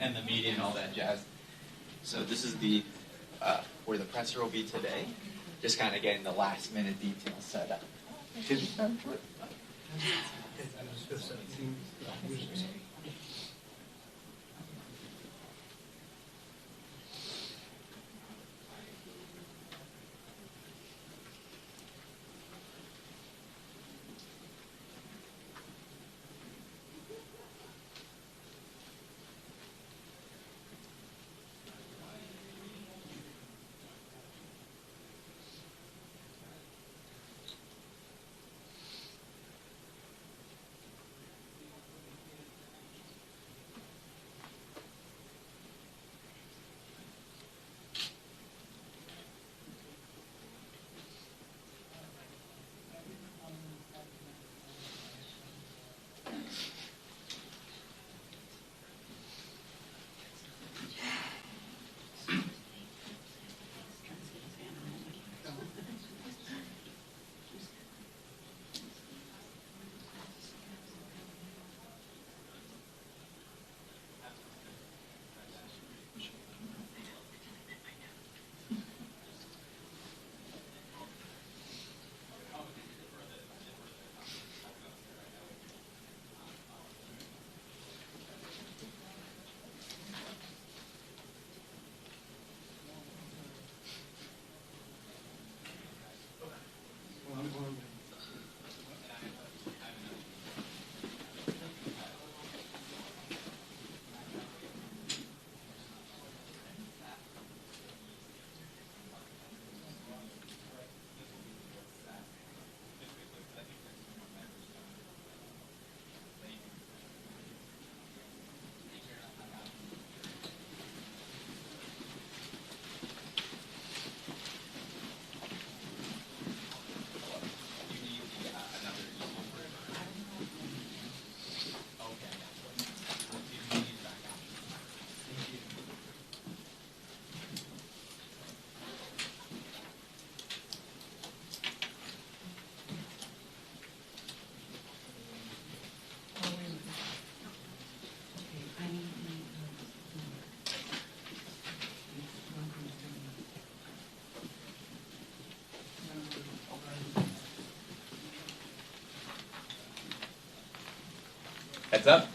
and the media and all that jazz. So this is the where the presser will be today. Just kind of getting the last minute details set up. Heads up.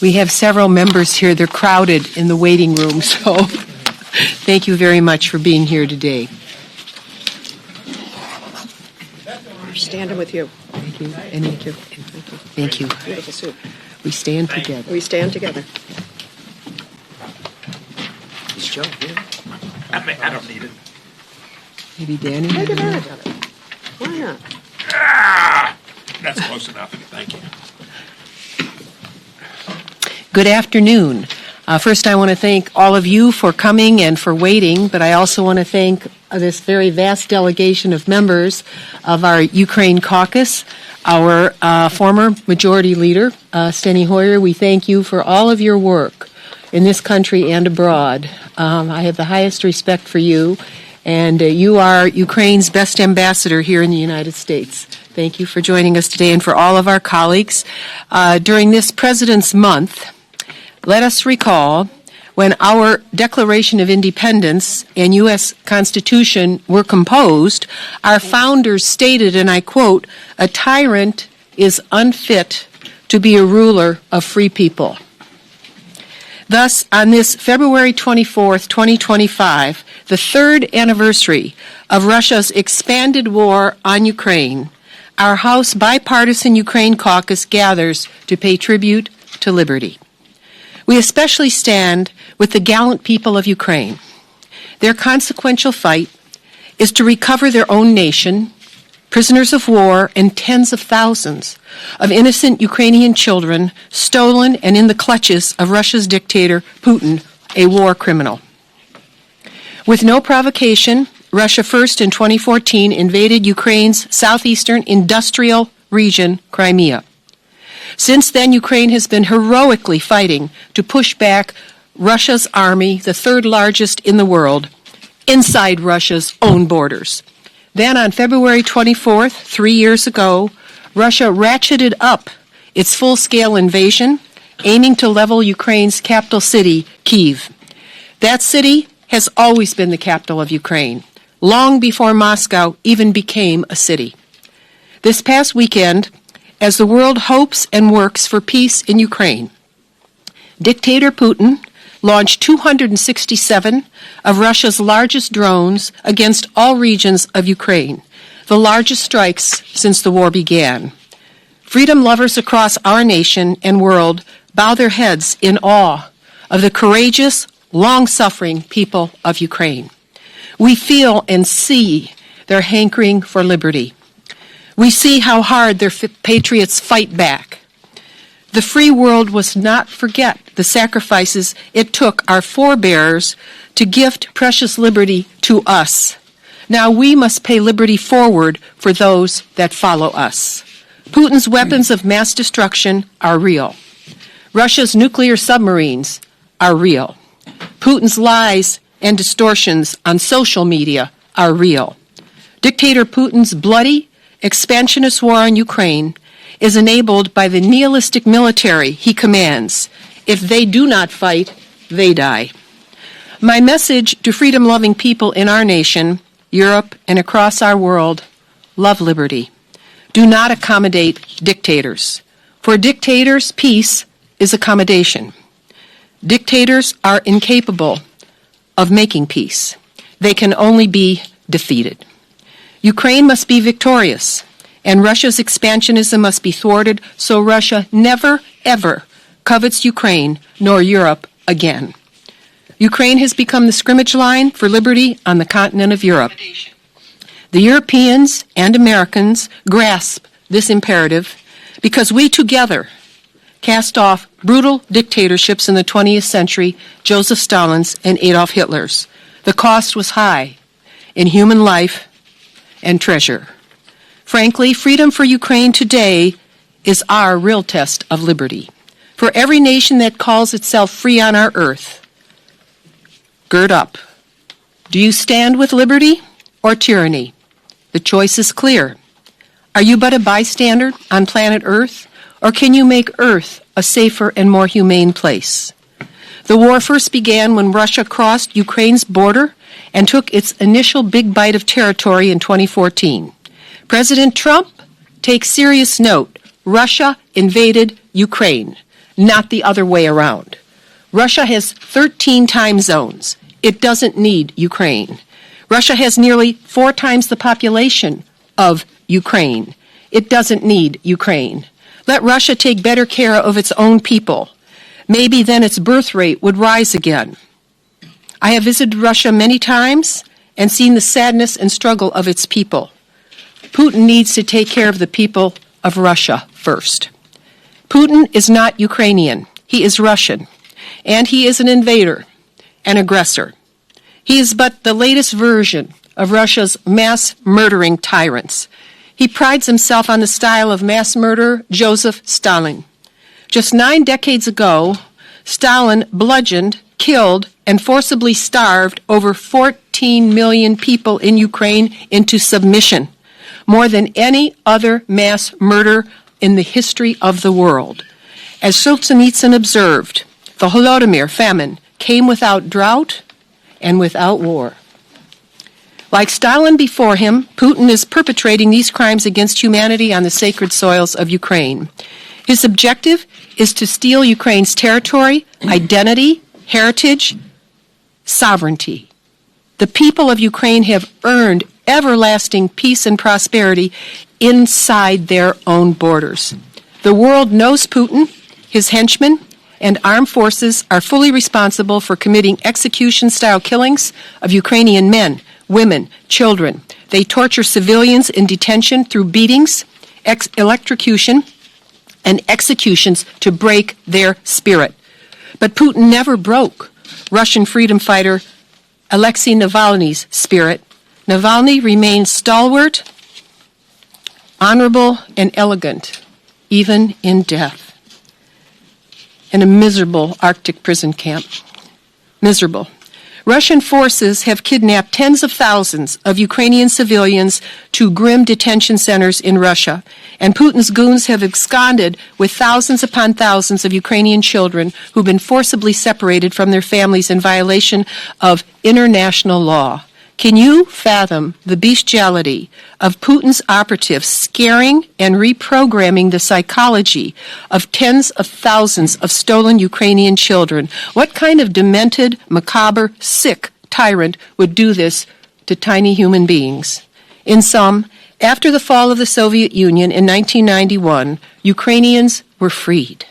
We have several members here. They're crowded in the waiting room, so thank you very much for being here today. We're standing with you. Thank you. And thank you. Thank you. Beautiful suit. We stand together. We stand together. Is Joe here? I don't need it. Maybe Danny? Take advantage of it. Why not? That's close enough. Thank you. Good afternoon. First, I want to thank all of you for coming and for waiting, but I also want to thank this very vast delegation of members of our Ukraine Caucus, our former Majority Leader, Steny Hoyer. We thank you for all of your work in this country and abroad. I have the highest respect for you, and you are Ukraine's best ambassador here in the United States. Thank you for joining us today, and for all of our colleagues. During this President's Month, let us recall when our Declaration of Independence and U.S. Constitution were composed, our founders stated, and I quote, "A tyrant is unfit to be a ruler of free people." Thus, on this February 24th, 2025, the third anniversary of Russia's expanded war on Ukraine, our House Bipartisan Ukraine Caucus gathers to pay tribute to liberty. We especially stand with the gallant people of Ukraine. Their consequential fight is to recover their own nation, prisoners of war, and tens of thousands of innocent Ukrainian children stolen and in the clutches of Russia's dictator, Putin, a war criminal. With no provocation, Russia first in 2014 invaded Ukraine's southeastern industrial region, Crimea. Since then, Ukraine has been heroically fighting to push back Russia's army, the third largest in the world, inside Russia's own borders. Then on February 24th, 3 years ago, Russia ratcheted up its full-scale invasion aiming to level Ukraine's capital city, Kyiv. That city has always been the capital of Ukraine, long before Moscow even became a city. This past weekend, as the world hopes and works for peace in Ukraine, Dictator Putin launched 267 of Russia's largest drones against all regions of Ukraine, the largest strikes since the war began. Freedom lovers across our nation and world bow their heads in awe of the courageous, long-suffering people of Ukraine. We feel and see their hankering for liberty. We see how hard their patriots fight back. The free world must not forget the sacrifices it took our forebears to gift precious liberty to us. Now we must pay liberty forward for those that follow us. Putin's weapons of mass destruction are real. Russia's nuclear submarines are real. Putin's lies and distortions on social media are real. Dictator Putin's bloody, expansionist war on Ukraine is enabled by the nihilistic military he commands. If they do not fight, they die. My message to freedom-loving people in our nation, Europe, and across our world: love liberty. Do not accommodate dictators. For dictators, peace is accommodation. Dictators are incapable of making peace. They can only be defeated. Ukraine must be victorious, and Russia's expansionism must be thwarted so Russia never, ever covets Ukraine nor Europe again. Ukraine has become the scrimmage line for liberty on the continent of Europe. The Europeans and Americans grasp this imperative because we together cast off brutal dictatorships in the 20th century, Joseph Stalin's and Adolf Hitler's. The cost was high in human life and treasure. Frankly, freedom for Ukraine today is our real test of liberty. For every nation that calls itself free on our earth, gird up. Do you stand with liberty or tyranny? The choice is clear. Are you but a bystander on planet Earth, or can you make Earth a safer and more humane place? The war first began when Russia crossed Ukraine's border and took its initial big bite of territory in 2014. President Trump takes serious note. Russia invaded Ukraine, not the other way around. Russia has 13 time zones. It doesn't need Ukraine. Russia has nearly 4 times the population of Ukraine. It doesn't need Ukraine. Let Russia take better care of its own people. Maybe then its birth rate would rise again. I have visited Russia many times and seen the sadness and struggle of its people. Putin needs to take care of the people of Russia first. Putin is not Ukrainian. He is Russian, and he is an invader, an aggressor. He is but the latest version of Russia's mass murdering tyrants. He prides himself on the style of mass murderer Joseph Stalin. Just 9 decades ago, Stalin bludgeoned, killed, and forcibly starved over 14 million people in Ukraine into submission, more than any other mass murder in the history of the world. As Solzhenitsyn observed, the Holodomor famine came without drought and without war. Like Stalin before him, Putin is perpetrating these crimes against humanity on the sacred soils of Ukraine. His objective is to steal Ukraine's territory, identity, heritage, sovereignty. The people of Ukraine have earned everlasting peace and prosperity inside their own borders. The world knows Putin, his henchmen, and armed forces are fully responsible for committing execution-style killings of Ukrainian men, women, children. They torture civilians in detention through beatings, electrocution, and executions to break their spirit. But Putin never broke Russian freedom fighter Alexei Navalny's spirit. Navalny remains stalwart, honorable, and elegant, even in death. In a miserable Arctic prison camp. Miserable. Russian forces have kidnapped tens of thousands of Ukrainian civilians to grim detention centers in Russia, and Putin's goons have absconded with thousands upon thousands of Ukrainian children who've been forcibly separated from their families in violation of international law. Can you fathom the bestiality of Putin's operatives scaring and reprogramming the psychology of tens of thousands of stolen Ukrainian children? What kind of demented, macabre, sick tyrant would do this to tiny human beings? In sum, after the fall of the Soviet Union in 1991, Ukrainians were freed.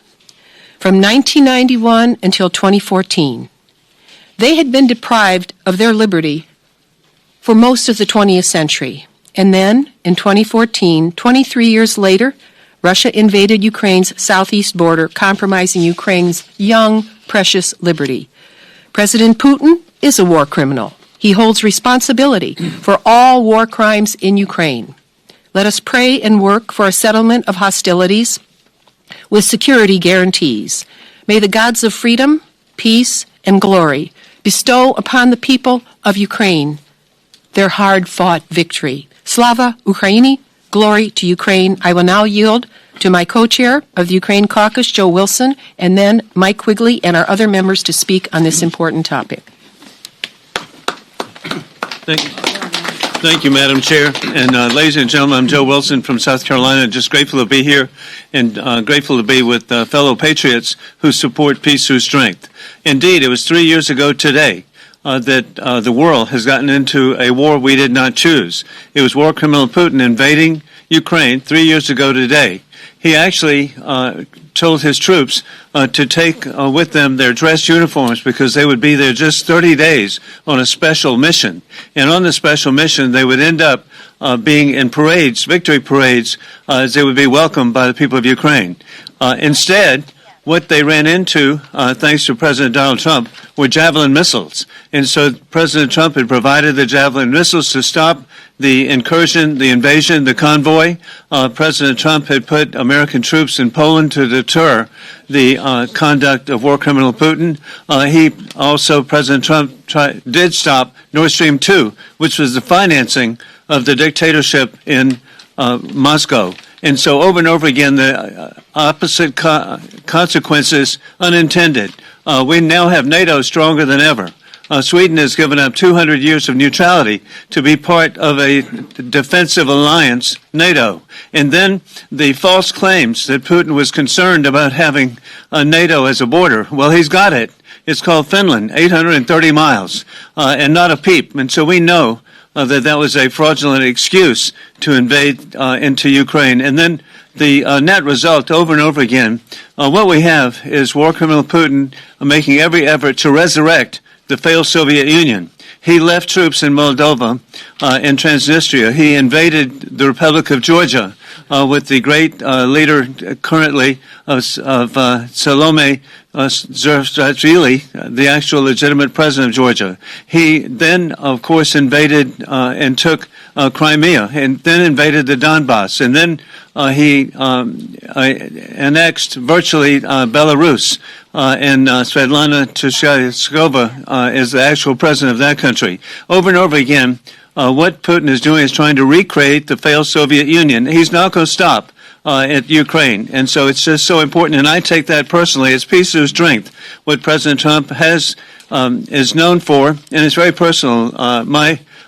From 1991 until 2014, they had been deprived of their liberty for most of the 20th century. And then, in 2014, 23 years later, Russia invaded Ukraine's southeast border, compromising Ukraine's young, precious liberty. President Putin is a war criminal. He holds responsibility for all war crimes in Ukraine. Let us pray and work for a settlement of hostilities with security guarantees. May the gods of freedom, peace, and glory bestow upon the people of Ukraine their hard-fought victory. Slava Ukraini, glory to Ukraine. I will now yield to my co-chair of the Ukraine Caucus, Joe Wilson, and then Mike Quigley and our other members to speak on this important topic. Thank you, Madam Chair. And ladies and gentlemen, I'm Joe Wilson from South Carolina. Just grateful to be here and grateful to be with fellow patriots who support peace through strength. Indeed, it was 3 years ago today that the world has gotten into a war we did not choose. It was war criminal Putin invading Ukraine 3 years ago today. He actually told his troops to take with them their dress uniforms because they would be there just 30 days on a special mission. And on the special mission, they would end up being in parades, victory parades, as they would be welcomed by the people of Ukraine. Instead, what they ran into, thanks to President Donald Trump, were Javelin missiles. And so President Trump had provided the Javelin missiles to stop the incursion, the invasion, the convoy. President Trump had put American troops in Poland to deter the conduct of war criminal Putin. President Trump did stop Nord Stream 2, which was the financing of the dictatorship in Moscow. And so over and over again, the opposite consequences unintended. We now have NATO stronger than ever. Sweden has given up 200 years of neutrality to be part of a defensive alliance, NATO. And then the false claims that Putin was concerned about having NATO as a border. Well, he's got it. It's called Finland, 830 miles, and not a peep. And so we know that was a fraudulent excuse to invade into Ukraine. And then the net result over and over again, what we have is war criminal Putin making every effort to resurrect the failed Soviet Union. He left troops in Moldova and Transnistria. He invaded the Republic of Georgia with the great leader currently of Salome Zurabishvili, the actual legitimate president of Georgia. He then, of course, invaded and took Crimea, and then invaded the Donbass, and then he annexed virtually Belarus, and Svetlana Tishkova is the actual president of that country. Over and over again, what Putin is doing is trying to recreate the failed Soviet Union. He's not going to stop at Ukraine, and so it's just so important. And I take that personally as peace through strength. What President Trump is known for, and it's very personal.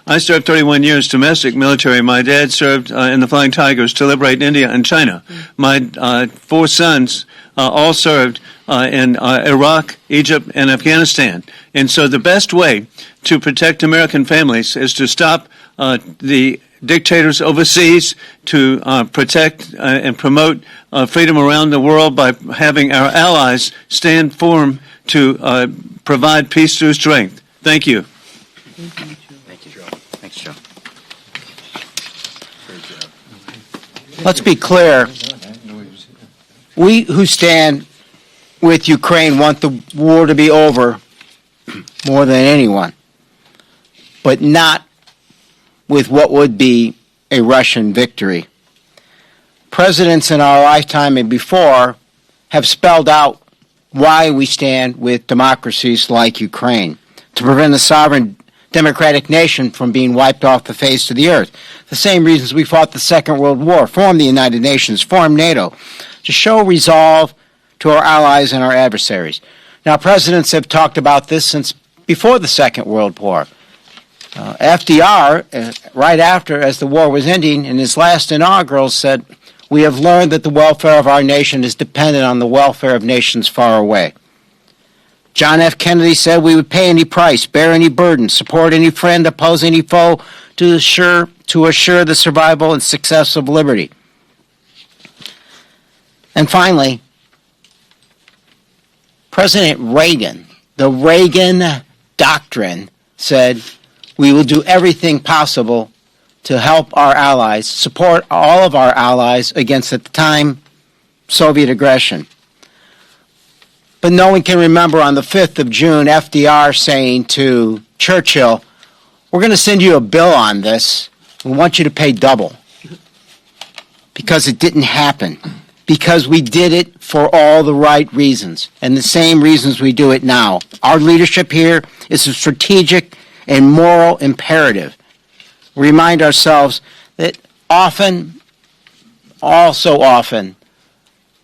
I served 31 years domestic military. My dad served in the Flying Tigers to liberate India and China. My 4 sons all served in Iraq, Egypt, and Afghanistan. And so the best way to protect American families is to stop the dictators overseas, to protect and promote freedom around the world by having our allies stand firm to provide peace through strength. Thank you. Thank you, Joe. Thanks, Joe. Let's be clear. We who stand with Ukraine want the war to be over more than anyone, but not with what would be a Russian victory. Presidents in our lifetime and before have spelled out why we stand with democracies like Ukraine. to prevent a sovereign democratic nation from being wiped off the face of the earth. The same reasons we fought the Second World War, formed the United Nations, formed NATO, to show resolve to our allies and our adversaries. Now, presidents have talked about this since before the Second World War. FDR, right after, as the war was ending, in his last inaugural said, "We have learned that the welfare of our nation is dependent on the welfare of nations far away." John F. Kennedy said we would pay any price, bear any burden, support any friend, oppose any foe to assure the survival and success of liberty. And finally, President Reagan, the Reagan Doctrine, said we will do everything possible to help our allies, support all of our allies against, at the time, Soviet aggression. But no one can remember on the 5th of June, FDR saying to Churchill, "We're going to send you a bill on this. We want you to pay double." Because it didn't happen. Because we did it for all the right reasons, and the same reasons we do it now. Our leadership here is a strategic and moral imperative. We remind ourselves that often, also often,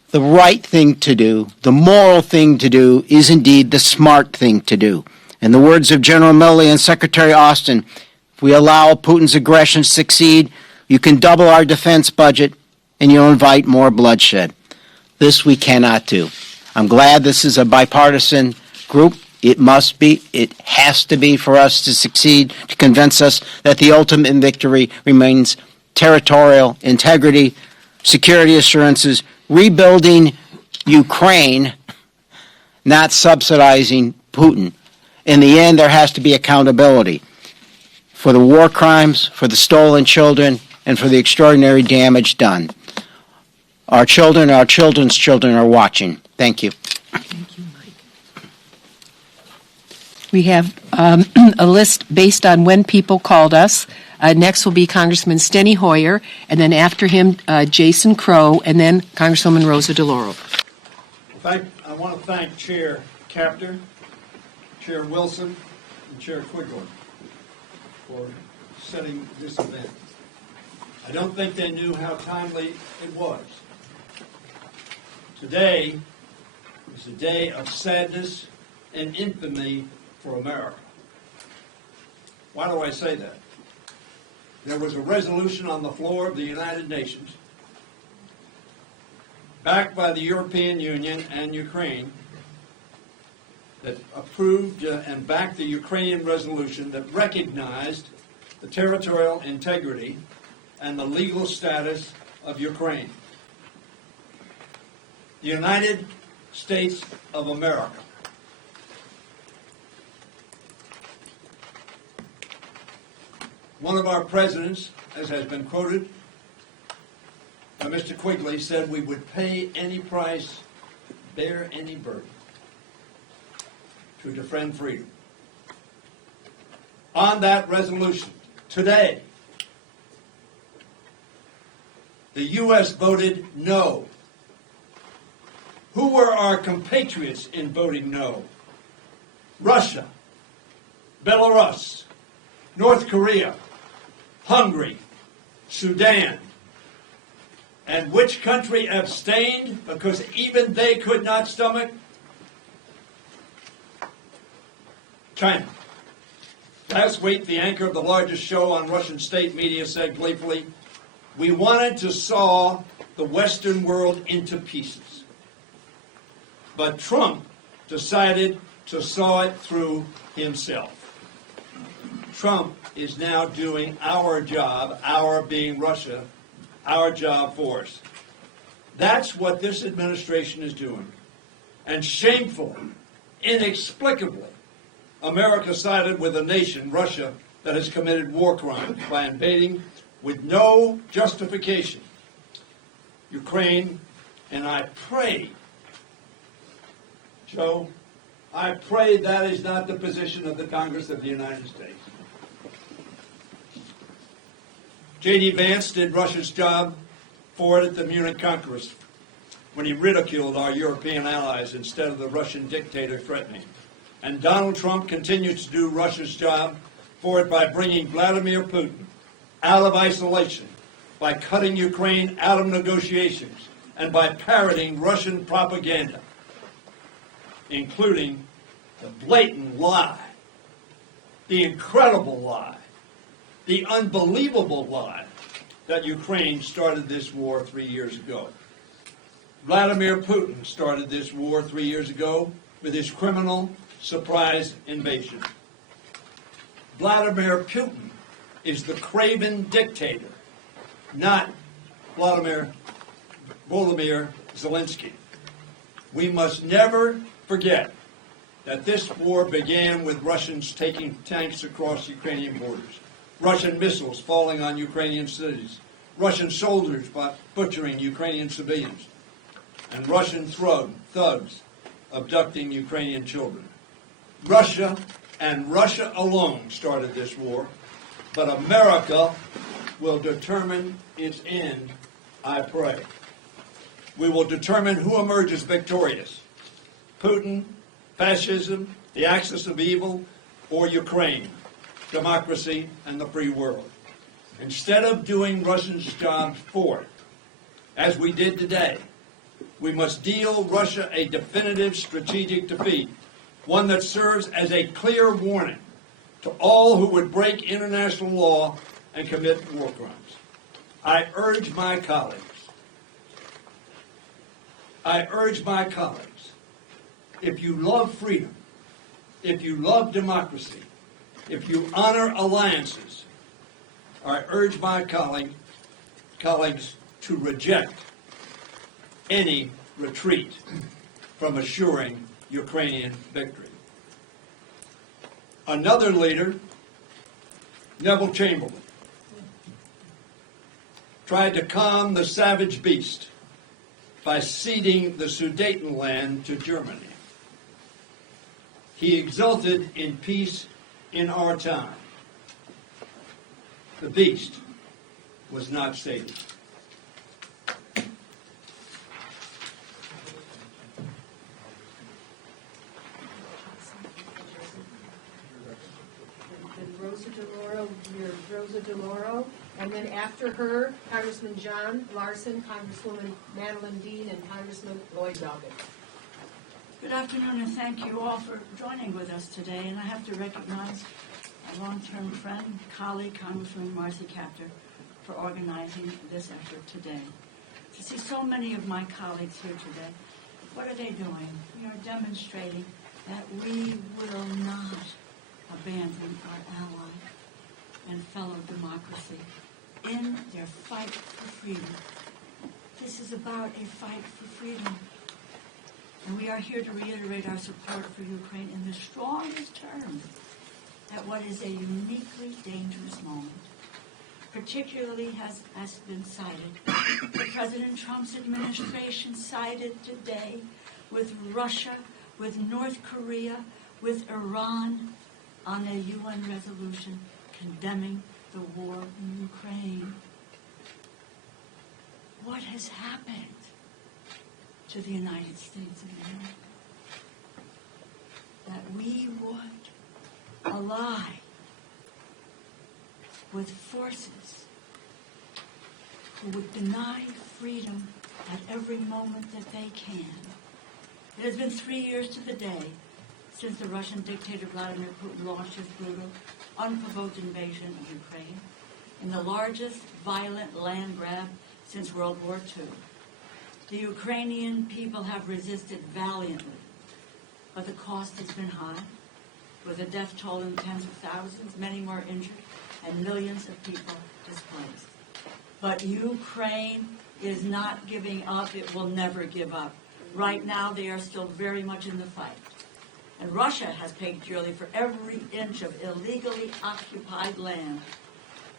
the right thing to do, the moral thing to do, is indeed the smart thing to do. In the words of General Milley and Secretary Austin, if we allow Putin's aggression to succeed, you can double our defense budget and you'll invite more bloodshed. This we cannot do. I'm glad this is a bipartisan group. It must be, it has to be for us to succeed, to convince us that the ultimate victory remains territorial integrity, security assurances, rebuilding Ukraine, not subsidizing Putin. In the end, there has to be accountability for the war crimes, for the stolen children, and for the extraordinary damage done. Our children, our children's children are watching. Thank you. Thank you, Mike. We have a list based on when people called us. Next will be Congressman Steny Hoyer, and then after him, Jason Crow, and then Congresswoman Rosa DeLauro. I want to thank Chair Capter, Chair Wilson, and Chair Quigley for setting this event. I don't think they knew how timely it was. Today is a day of sadness and infamy for America. Why do I say that? There was a resolution on the floor of the United Nations, backed by the European Union and Ukraine, that approved and backed the Ukrainian resolution that recognized the territorial integrity and the legal status of Ukraine. The United States of America one of our presidents, as has been quoted by Mr. Quigley, said we would pay any price, bear any burden to defend freedom. On that resolution, today, the U.S. voted no. Who were our compatriots in voting no? Russia, Belarus, North Korea, Hungary, Sudan. And which country abstained because even they could not stomach? China. Last week, the anchor of the largest show on Russian state media said gleefully, "We wanted to saw the Western world into pieces. But Trump decided to saw it through himself." Trump is now doing our job, our being Russia, our job for us. That's what this administration is doing. And shamefully, inexplicably, America sided with a nation, Russia, that has committed war crimes by invading with no justification Ukraine. And I pray, Joe, I pray that is not the position of the Congress of the United States. J.D. Vance did Russia's job for it at the Munich Congress when he ridiculed our European allies instead of the Russian dictator threatening. And Donald Trump continues to do Russia's job for it by bringing Vladimir Putin out of isolation, by cutting Ukraine out of negotiations, and by parroting Russian propaganda, including the blatant lie, the incredible lie, the unbelievable lie that Ukraine started this war 3 years ago. Vladimir Putin started this war 3 years ago with his criminal surprise invasion. Vladimir Putin is the craven dictator, not Volodymyr Zelensky. We must never forget that this war began with Russians taking tanks across Ukrainian borders, Russian missiles falling on Ukrainian cities, Russian soldiers butchering Ukrainian civilians, and Russian thugs abducting Ukrainian children. Russia and Russia alone started this war, but America will determine its end, I pray. We will determine who emerges victorious: Putin, fascism, the axis of evil, or Ukraine, democracy, and the free world. Instead of doing Russia's job for it, as we did today, we must deal Russia a definitive strategic defeat, one that serves as a clear warning to all who would break international law and commit war crimes. I urge my colleagues, if you love freedom, if you love democracy, if you honor alliances, I urge my colleagues to reject any retreat from assuring Ukrainian victory. Another leader, Neville Chamberlain, tried to calm the savage beast by ceding the Sudetenland to Germany. He exulted in peace in our time. The beast was not sated. Rosa DeLauro, and then after her, Congressman John Larson, Congresswoman Madeline Dean, and Congressman Lloyd Doggett. Good afternoon, and thank you all for joining with us today. And I have to recognize my long-term friend, colleague, Congresswoman Marcy Kaptur, for organizing this effort today. To see so many of my colleagues here today, what are they doing? We are demonstrating that we will not abandon our ally and fellow democracy in their fight for freedom. This is about a fight for freedom. And we are here to reiterate our support for Ukraine in the strongest terms at what is a uniquely dangerous moment. Particularly has been cited, that President Trump's administration sided today with Russia, with North Korea, with Iran on a UN resolution condemning the war in Ukraine. What has happened to the United States of America? That we would ally with forces who would deny freedom at every moment that they can. It has been 3 years to the day since the Russian dictator Vladimir Putin launched his brutal, unprovoked invasion of Ukraine in the largest violent land grab since World War II. The Ukrainian people have resisted valiantly, but the cost has been high, with a death toll in tens of thousands, many more injured, and millions of people displaced. But Ukraine is not giving up. It will never give up. Right now, they are still very much in the fight. And Russia has paid dearly for every inch of illegally occupied land.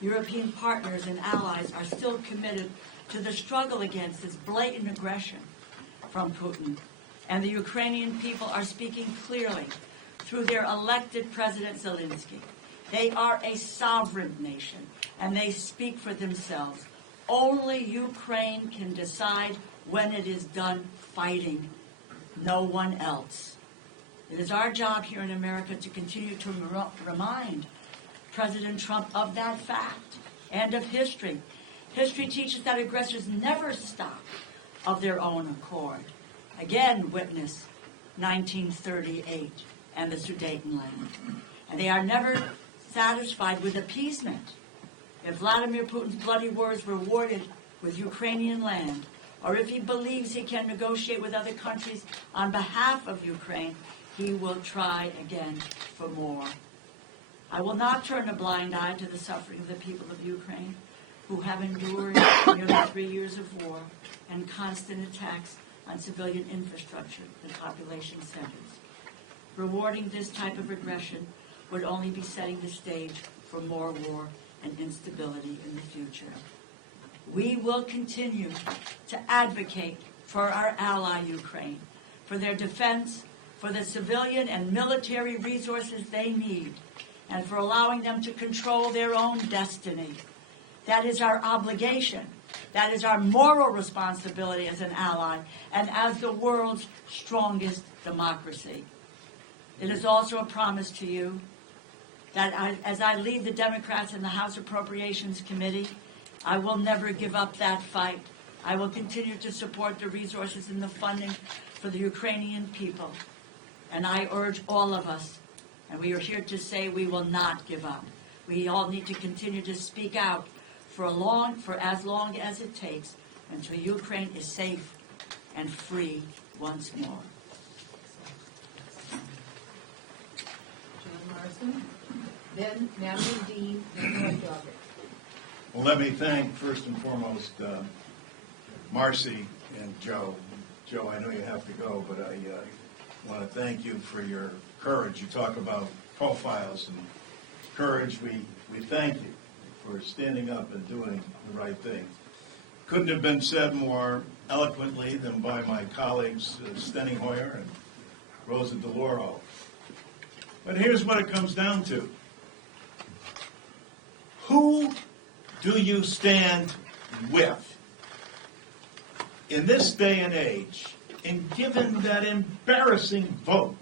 European partners and allies are still committed to the struggle against this blatant aggression from Putin. And the Ukrainian people are speaking clearly through their elected President Zelensky. They are a sovereign nation, and they speak for themselves. Only Ukraine can decide when it is done fighting. No one else. It is our job here in America to continue to remind President Trump of that fact and of history. History teaches that aggressors never stop of their own accord. Again, witness 1938 and the Sudetenland. And they are never satisfied with appeasement. If Vladimir Putin's bloody war is rewarded with Ukrainian land, or if he believes he can negotiate with other countries on behalf of Ukraine, he will try again for more. I will not turn a blind eye to the suffering of the people of Ukraine, who have endured nearly 3 years of war and constant attacks on civilian infrastructure and population centers. Rewarding this type of aggression would only be setting the stage for more war and instability in the future. We will continue to advocate for our ally Ukraine, for their defense, for the civilian and military resources they need, and for allowing them to control their own destiny. That is our obligation. That is our moral responsibility as an ally and as the world's strongest democracy. It is also a promise to you that as I lead the Democrats in the House Appropriations Committee, I will never give up that fight. I will continue to support the resources and the funding for the Ukrainian people. And I urge all of us, and we are here to say we will not give up. We all need to continue to speak out for as long as it takes until Ukraine is safe and free once more. John Larson, then Madeline Dean, then Roy Doggett. Well, let me thank, first and foremost, Marcy and Joe. Joe, I know you have to go, but I want to thank you for your courage. You talk about profiles and courage. We thank you for standing up and doing the right thing. Couldn't have been said more eloquently than by my colleagues, Steny Hoyer and Rosa DeLauro. But here's what it comes down to. Who do you stand with? In this day and age, and given that embarrassing vote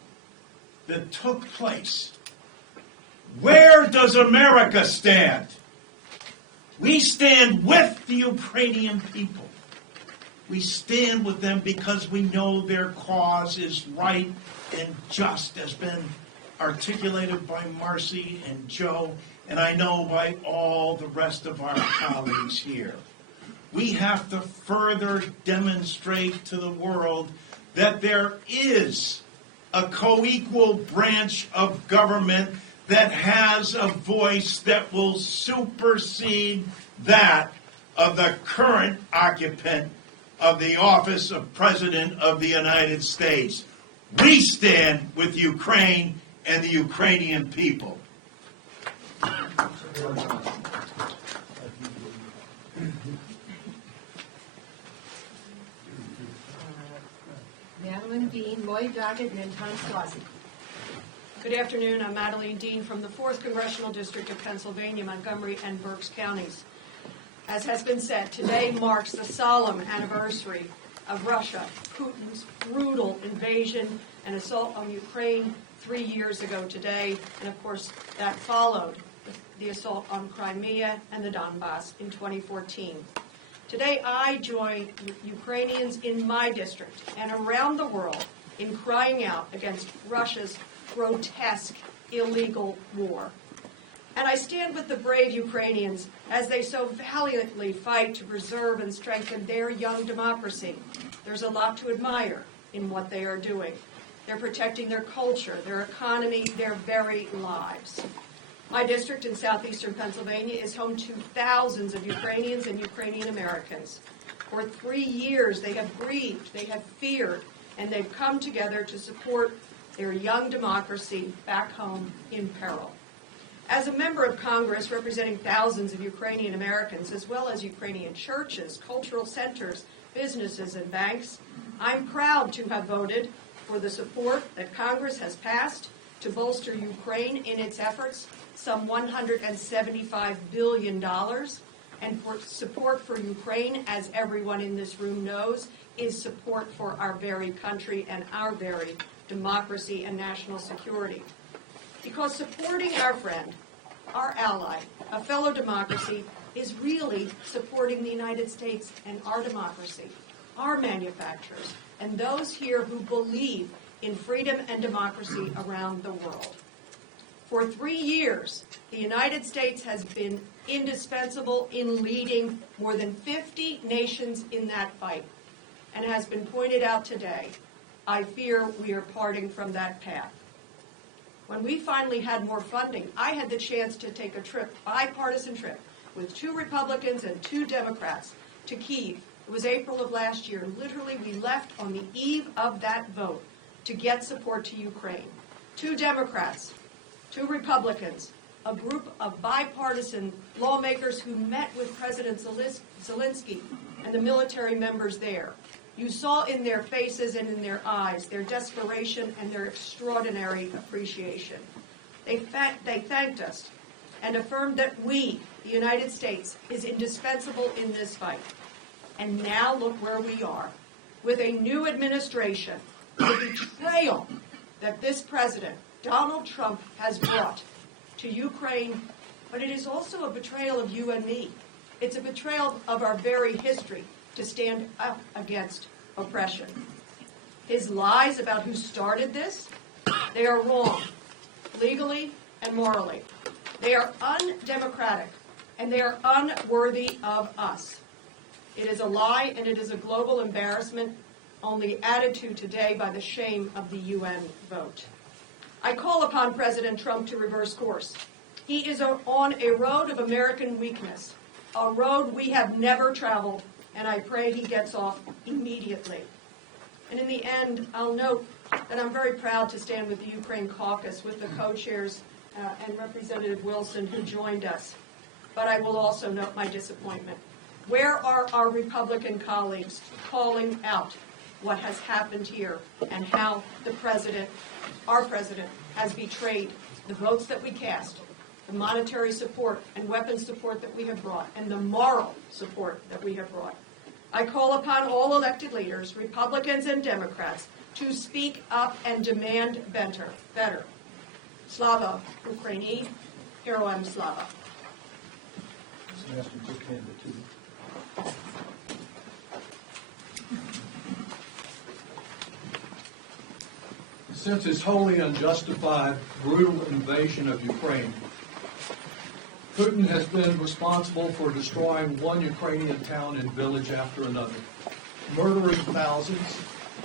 that took place, where does America stand? We stand with the Ukrainian people. We stand with them because we know their cause is right and just, has been articulated by Marcy and Joe, and I know by all the rest of our colleagues here. We have to further demonstrate to the world that there is a co-equal branch of government that has a voice that will supersede that of the current occupant of the office of President of the United States. We stand with Ukraine and the Ukrainian people. Madeline Dean, Lloyd Doggett, and then Tom Suozzi. Good afternoon. I'm Madeline Dean from the 4th Congressional District of Pennsylvania, Montgomery and Berks counties. As has been said, today marks the solemn anniversary of Russia, Putin's brutal invasion and assault on Ukraine 3 years ago today. And of course, that followed the assault on Crimea and the Donbass in 2014. Today, I join Ukrainians in my district and around the world in crying out against Russia's grotesque, illegal war. And I stand with the brave Ukrainians as they so valiantly fight to preserve and strengthen their young democracy. There's a lot to admire in what they are doing. They're protecting their culture, their economy, their very lives. My district in southeastern Pennsylvania is home to thousands of Ukrainians and Ukrainian Americans. For 3 years, they have grieved, they have feared, and they've come together to support their young democracy back home in peril. As a member of Congress representing thousands of Ukrainian Americans, as well as Ukrainian churches, cultural centers, businesses, and banks, I'm proud to have voted for the support that Congress has passed to bolster Ukraine in its efforts, some $175 billion, and for support for Ukraine, as everyone in this room knows, is support for our very country and our very democracy, and national security. Because supporting our friend, our ally, a fellow democracy, is really supporting the United States and our democracy, our manufacturers, and those here who believe in freedom and democracy around the world. For 3 years, the United States has been indispensable in leading more than 50 nations in that fight. And has been pointed out today, I fear we are parting from that path. When we finally had more funding, I had the chance to take a trip, bipartisan trip, with 2 Republicans and 2 Democrats to Kyiv. It was April of last year. Literally, we left on the eve of that vote to get support to Ukraine. 2 Democrats, 2 Republicans, a group of bipartisan lawmakers who met with President Zelensky and the military members there. You saw in their faces and in their eyes their desperation and their extraordinary appreciation. They thanked us and affirmed that we, the United States, is indispensable in this fight. And now look where we are, with a new administration, the betrayal that this president, Donald Trump, has brought to Ukraine, but it is also a betrayal of you and me. It's a betrayal of our very history to stand up against oppression. His lies about who started this, they are wrong, legally and morally. They are undemocratic, and they are unworthy of us. It is a lie, and it is a global embarrassment, only added to today by the shame of the UN vote. I call upon President Trump to reverse course. He is on a road of American weakness, a road we have never traveled, and I pray he gets off immediately. And in the end, I'll note that I'm very proud to stand with the Ukraine Caucus, with the co-chairs and Representative Wilson, who joined us. But I will also note my disappointment. Where are our Republican colleagues calling out what has happened here and how the president, our president, has betrayed the votes that we cast, the monetary support and weapons support that we have brought, and the moral support that we have brought? I call upon all elected leaders, Republicans and Democrats, to speak up and demand better. Slava Ukraini, Heroem Slava. Since his wholly unjustified, brutal invasion of Ukraine, Putin has been responsible for destroying one Ukrainian town and village after another, murdering thousands,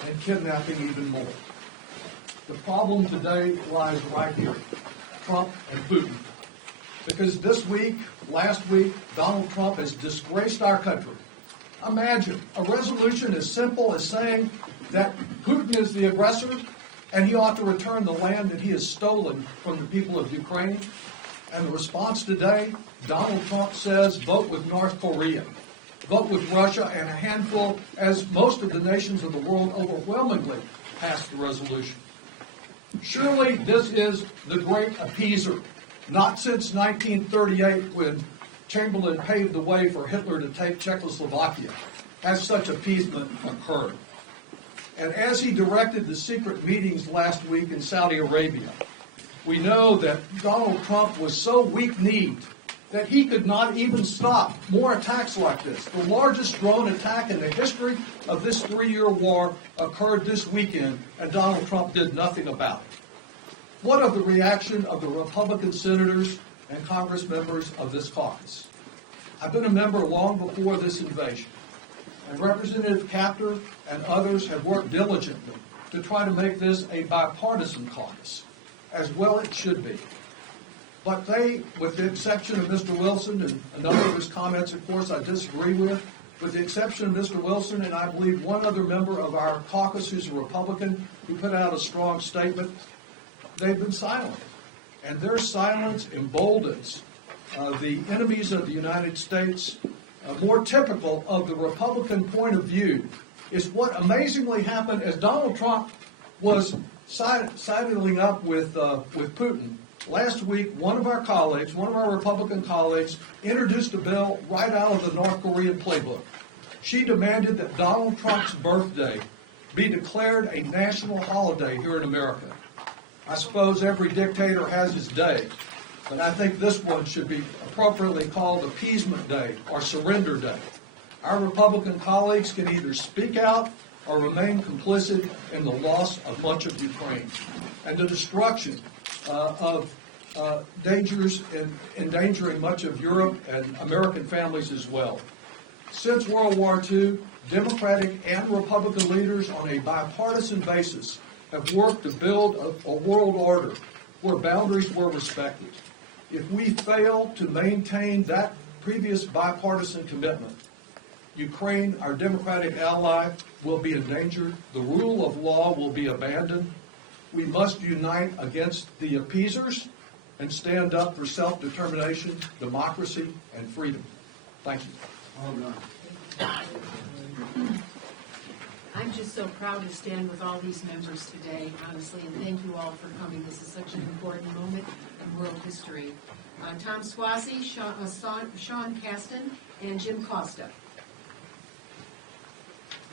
and kidnapping even more. The problem today lies right here, Trump and Putin. Because last week, Donald Trump has disgraced our country. Imagine a resolution as simple as saying that Putin is the aggressor and he ought to return the land that he has stolen from the people of Ukraine. And the response today, Donald Trump says, vote with North Korea, vote with Russia, and a handful, as most of the nations of the world overwhelmingly passed the resolution. Surely this is the great appeaser. Not since 1938, when Chamberlain paved the way for Hitler to take Czechoslovakia, has such appeasement occurred. And as he directed the secret meetings last week in Saudi Arabia, we know that Donald Trump was so weak-kneed that he could not even stop more attacks like this. The largest drone attack in the history of this 3-year war occurred this weekend, and Donald Trump did nothing about it. What of the reaction of the Republican senators and Congress members of this caucus? I've been a member long before this invasion, and Representative Capter and others have worked diligently to try to make this a bipartisan caucus, as well it should be. But they, with the exception of Mr. Wilson, and a number of his comments, of course, I disagree with the exception of Mr. Wilson, and I believe one other member of our caucus who's a Republican who put out a strong statement, they've been silent. And their silence emboldens the enemies of the United States. More typical of the Republican point of view is what amazingly happened as Donald Trump was sidling up with Putin. Last week, one of our Republican colleagues, introduced a bill right out of the North Korean playbook. She demanded that Donald Trump's birthday be declared a national holiday here in America. I suppose every dictator has his day, but I think this one should be appropriately called Appeasement Day or Surrender Day. Our Republican colleagues can either speak out or remain complicit in the loss of much of Ukraine and the destruction of dangers and endangering much of Europe and American families as well. Since World War II, Democratic and Republican leaders on a bipartisan basis have worked to build a world order where boundaries were respected. If we fail to maintain that previous bipartisan commitment, Ukraine, our democratic ally, will be endangered. The rule of law will be abandoned. We must unite against the appeasers and stand up for self-determination, democracy, and freedom. Thank you. I'm just so proud to stand with all these members today, honestly, and thank you all for coming. This is such an important moment in world history. Tom Swazi, Sean Caston, and Jim Costa.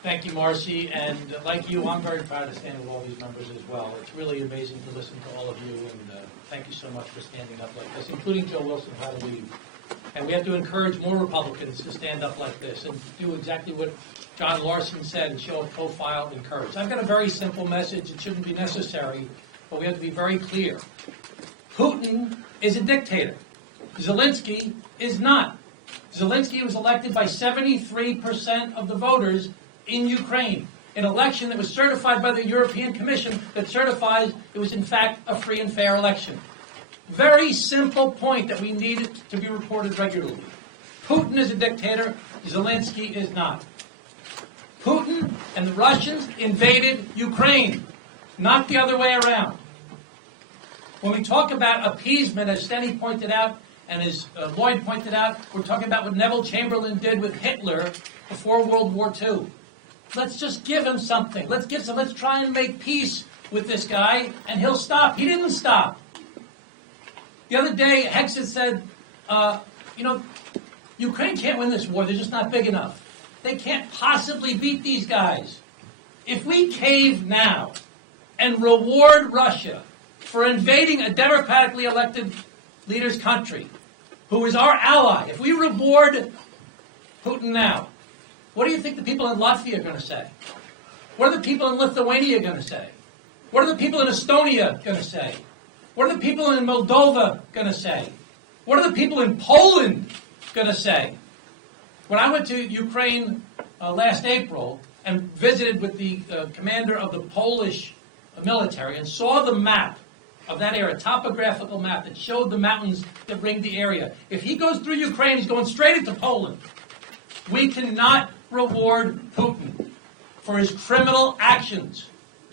Thank you, Marcy, and like you, I'm very proud to stand with all these members as well. It's really amazing to listen to all of you, and thank you so much for standing up like this, including Joe Wilson, who had to leave. And we have to encourage more Republicans to stand up like this and do exactly what John Larson said and show a profile and courage. I've got a very simple message. It shouldn't be necessary, but we have to be very clear. Putin is a dictator. Zelensky is not. Zelensky was elected by 73% of the voters in Ukraine, an election that was certified by the European Commission that certifies it was in fact a free and fair election. Very simple point that we need to be reported regularly. Putin is a dictator, Zelensky is not. Putin and the Russians invaded Ukraine, not the other way around. When we talk about appeasement, as Steny pointed out, and as Lloyd pointed out, we're talking about what Neville Chamberlain did with Hitler before World War II. Let's just give him something. Let's try and make peace with this guy, and he'll stop. He didn't stop. The other day, Hexet said, Ukraine can't win this war. They're just not big enough. They can't possibly beat these guys. If we cave now and reward Russia for invading a democratically elected leader's country, who is our ally, if we reward Putin now, what do you think the people in Latvia are going to say? What are the people in Lithuania going to say? What are the people in Estonia going to say? What are the people in Moldova going to say? What are the people in Poland going to say? When I went to Ukraine last April and visited with the commander of the Polish military and saw the map of that area, topographical map that showed the mountains that ring the area. If he goes through Ukraine, he's going straight into Poland. We cannot reward Putin for his criminal actions,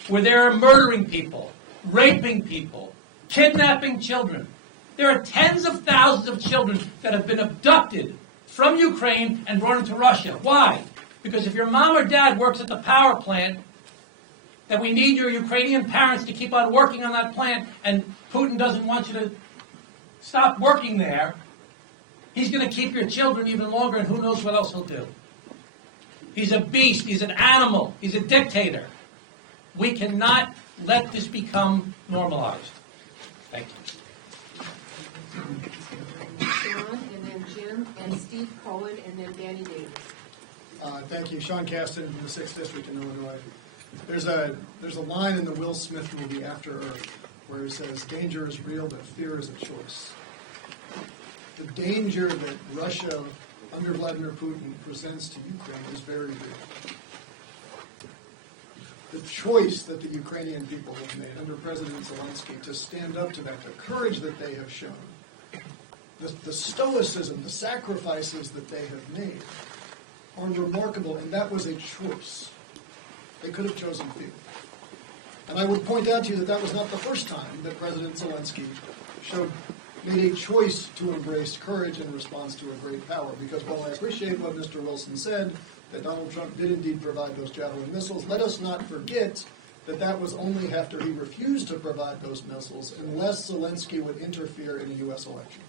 where they're murdering people, raping people, kidnapping children. There are tens of thousands of children that have been abducted from Ukraine and brought into Russia. Why? Because if your mom or dad works at the power plant, that we need your Ukrainian parents to keep on working on that plant, and Putin doesn't want you to stop working there, he's going to keep your children even longer, and who knows what else he'll do. He's a beast. He's an animal. He's a dictator. We cannot let this become normalized. Thank you. Sean, and then Jim, and Steve Cohen, and then Danny Davis. Thank you. Sean Caston from the 6th District in Illinois. There's a line in the Will Smith movie After Earth where he says, danger is real, but fear is a choice. The danger that Russia, under Vladimir Putin, presents to Ukraine is very real. The choice that the Ukrainian people have made under President Zelensky to stand up to that, the courage that they have shown, the stoicism, the sacrifices that they have made are remarkable, and that was a choice. They could have chosen fear. And I would point out to you that was not the first time that President Zelensky made a choice to embrace courage in response to a great power. Because while I appreciate what Mr. Wilson said, that Donald Trump did indeed provide those Javelin missiles, let us not forget that that was only after he refused to provide those missiles unless Zelensky would interfere in a U.S. election.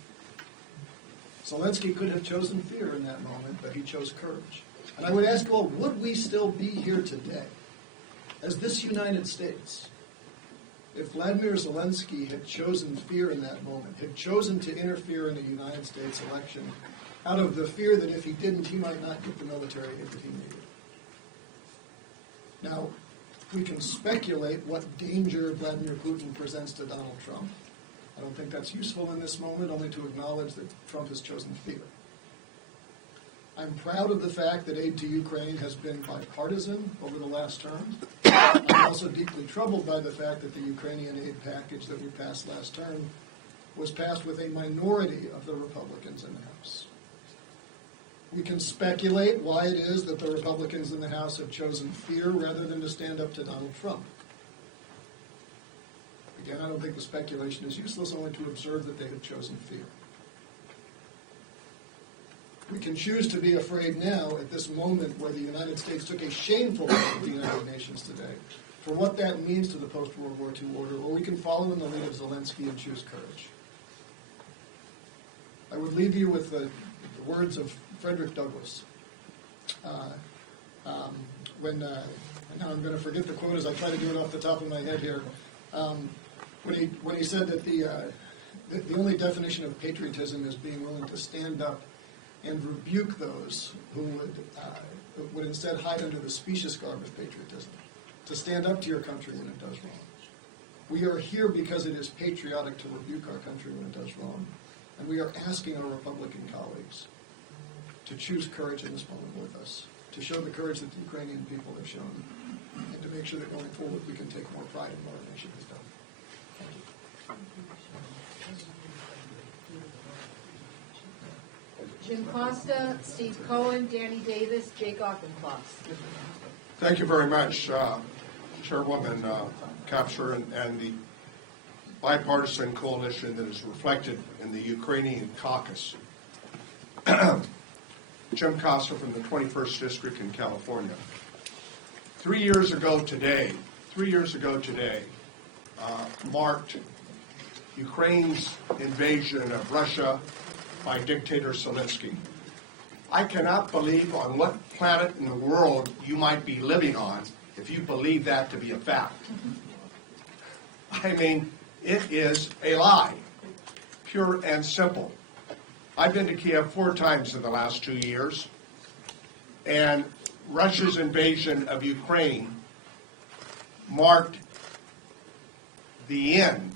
Zelensky could have chosen fear in that moment, but he chose courage. And I would ask you all, would we still be here today as this United States, if Vladimir Zelensky had chosen fear in that moment, had chosen to interfere in a United States election out of the fear that if he didn't, he might not get the military aid that he needed. Now, we can speculate what danger Vladimir Putin presents to Donald Trump. I don't think that's useful in this moment, only to acknowledge that Trump has chosen fear. I'm proud of the fact that aid to Ukraine has been bipartisan over the last term. I'm also deeply troubled by the fact that the Ukrainian aid package that we passed last term was passed with a minority of the Republicans in the House. We can speculate why it is that the Republicans in the House have chosen fear rather than to stand up to Donald Trump. Again, I don't think the speculation is useless, only to observe that they have chosen fear. We can choose to be afraid now at this moment where the United States took a shameful vote at the United Nations today for what that means to the post-World War II order, or we can follow in the lead of Zelensky and choose courage. I would leave you with the words of Frederick Douglass. Now I'm going to forget the quote as I try to do it off the top of my head here. When he said that the only definition of patriotism is being willing to stand up and rebuke those who would instead hide under the specious garb of patriotism, to stand up to your country when it does wrong. We are here because it is patriotic to rebuke our country when it does wrong, and we are asking our Republican colleagues to choose courage in this moment with us, to show the courage that the Ukrainian people have shown, and to make sure that going forward we can take more pride in what our nation has done. Thank you. Jim Costa, Steve Cohen, Danny Davis, Jake Auchincloss. Thank you very much, Chairwoman Kapsher, and the bipartisan coalition that is reflected in the Ukrainian Caucus. Jim Costa from the 21st District in California. 3 years ago today, marked Ukraine's invasion of Russia by Dictator Zelensky. I cannot believe on what planet in the world you might be living on if you believe that to be a fact. I mean, it is a lie, pure and simple. I've been to Kiev 4 times in the last 2 years, and Russia's invasion of Ukraine marked the end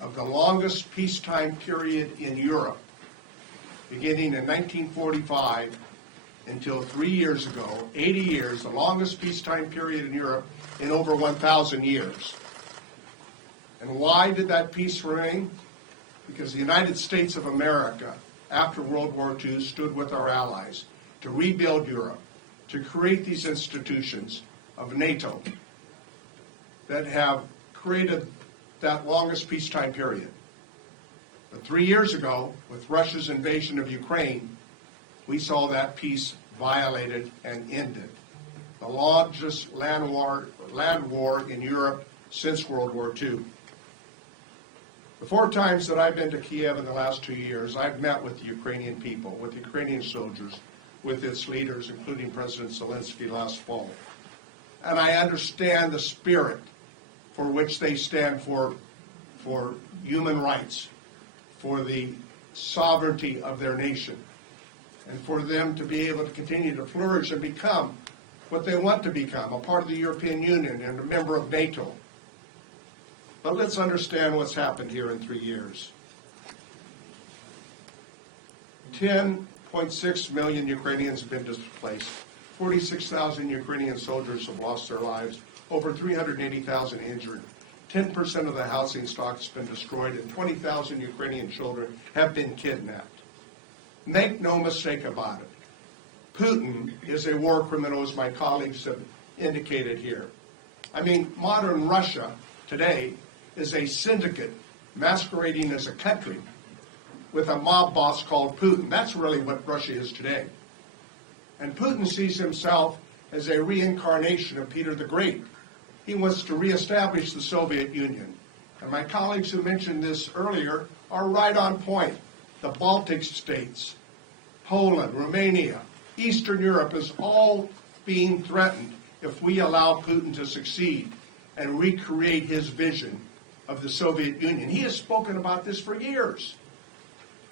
of the longest peacetime period in Europe, beginning in 1945 until 3 years ago, 80 years, the longest peacetime period in Europe in over 1,000 years. And why did that peace remain? Because the United States of America, after World War II, stood with our allies to rebuild Europe, to create these institutions of NATO that have created that longest peacetime period. But 3 years ago, with Russia's invasion of Ukraine, we saw that peace violated and ended. The largest land war in Europe since World War II. The 4 times that I've been to Kiev in the last 2 years, I've met with the Ukrainian people, with the Ukrainian soldiers, with its leaders, including President Zelensky last fall. And I understand the spirit for which they stand for human rights, for the sovereignty of their nation, and for them to be able to continue to flourish and become what they want to become, a part of the European Union and a member of NATO. But let's understand what's happened here in 3 years. 10.6 million Ukrainians have been displaced. 46,000 Ukrainian soldiers have lost their lives. Over 380,000 injured. 10% of the housing stock has been destroyed, and 20,000 Ukrainian children have been kidnapped. Make no mistake about it. Putin is a war criminal, as my colleagues have indicated here. I mean, modern Russia today is a syndicate masquerading as a country with a mob boss called Putin. That's really what Russia is today. And Putin sees himself as a reincarnation of Peter the Great. He wants to reestablish the Soviet Union. And my colleagues who mentioned this earlier are right on point. The Baltic states, Poland, Romania, Eastern Europe is all being threatened if we allow Putin to succeed and recreate his vision of the Soviet Union. He has spoken about this for years.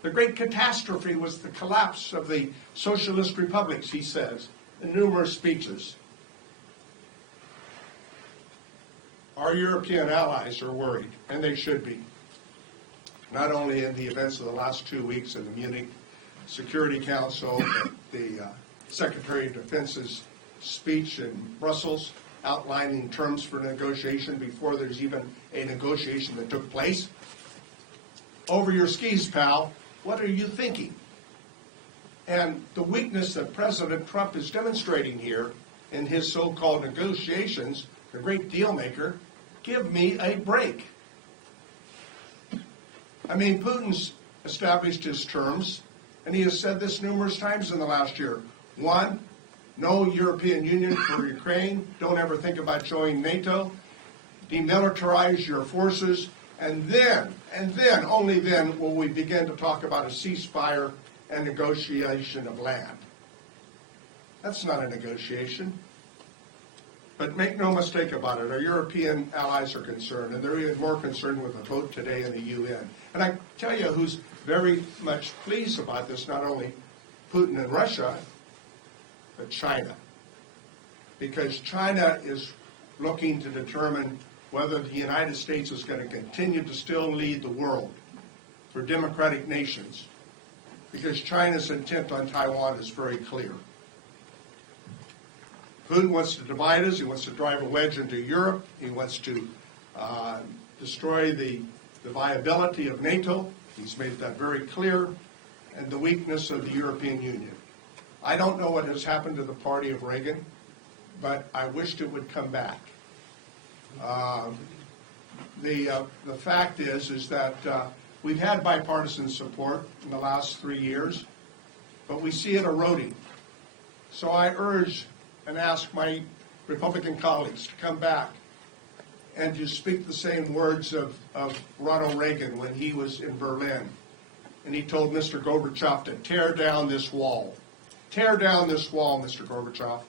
The great catastrophe was the collapse of the socialist republics, he says, in numerous speeches. Our European allies are worried, and they should be. Not only in the events of the last 2 weeks in the Munich Security Council, the Secretary of Defense's speech in Brussels outlining terms for negotiation before there's even a negotiation that took place. Over your skis, pal. What are you thinking? And the weakness that President Trump is demonstrating here in his so-called negotiations, the great deal maker, give me a break. I mean, Putin's established his terms, and he has said this numerous times in the last year. One, no European Union for Ukraine. Don't ever think about joining NATO. Demilitarize your forces. And then, only then, will we begin to talk about a ceasefire and negotiation of land. That's not a negotiation. But make no mistake about it, our European allies are concerned, and they're even more concerned with the vote today in the UN. And I tell you who's very much pleased about this, not only Putin and Russia, but China. Because China is looking to determine whether the United States is going to continue to still lead the world for democratic nations. Because China's intent on Taiwan is very clear. Putin wants to divide us. He wants to drive a wedge into Europe. He wants to destroy the viability of NATO. He's made that very clear. And the weakness of the European Union. I don't know what has happened to the party of Reagan, but I wished it would come back. The fact is that we've had bipartisan support in the last 3 years, but we see it eroding. So I urge and ask my Republican colleagues to come back and to speak the same words of Ronald Reagan when he was in Berlin. And he told Mr. Gorbachev to tear down this wall. Tear down this wall, Mr. Gorbachev.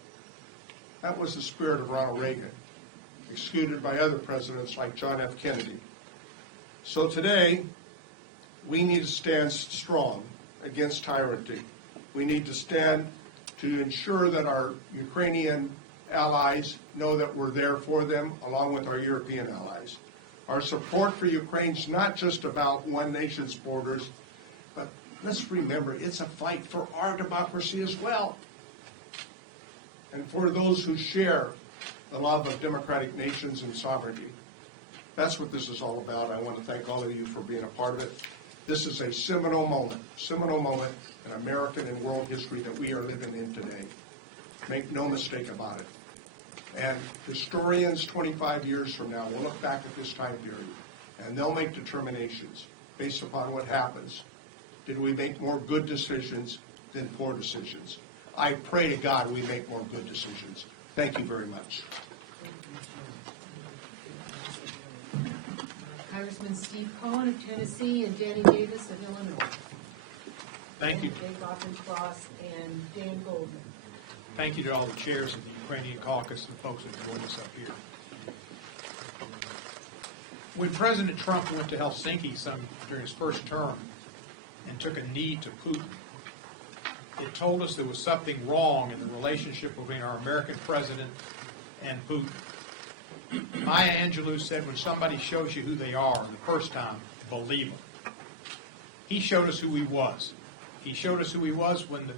That was the spirit of Ronald Reagan, executed by other presidents like John F. Kennedy. So today, we need to stand strong against tyranny. We need to stand to ensure that our Ukrainian allies know that we're there for them, along with our European allies. Our support for Ukraine is not just about one nation's borders, but let's remember, it's a fight for our democracy as well. And for those who share the love of democratic nations and sovereignty. That's what this is all about. I want to thank all of you for being a part of it. This is a seminal moment in American and world history that we are living in today. Make no mistake about it. And historians 25 years from now will look back at this time period, and they'll make determinations based upon what happens. Did we make more good decisions than poor decisions? I pray to God we make more good decisions. Thank you very much. Congressman Steve Cohen of Tennessee and Danny Davis of Illinois. Thank you. Dave Offencross and Dan Goldman. Thank you to all the chairs of the Ukrainian Caucus and folks that joined us up here. When President Trump went to Helsinki during his first term and took a knee to Putin, it told us there was something wrong in the relationship between our American president and Putin. Maya Angelou said, when somebody shows you who they are the first time, believe them. He showed us who he was. He showed us who he was when the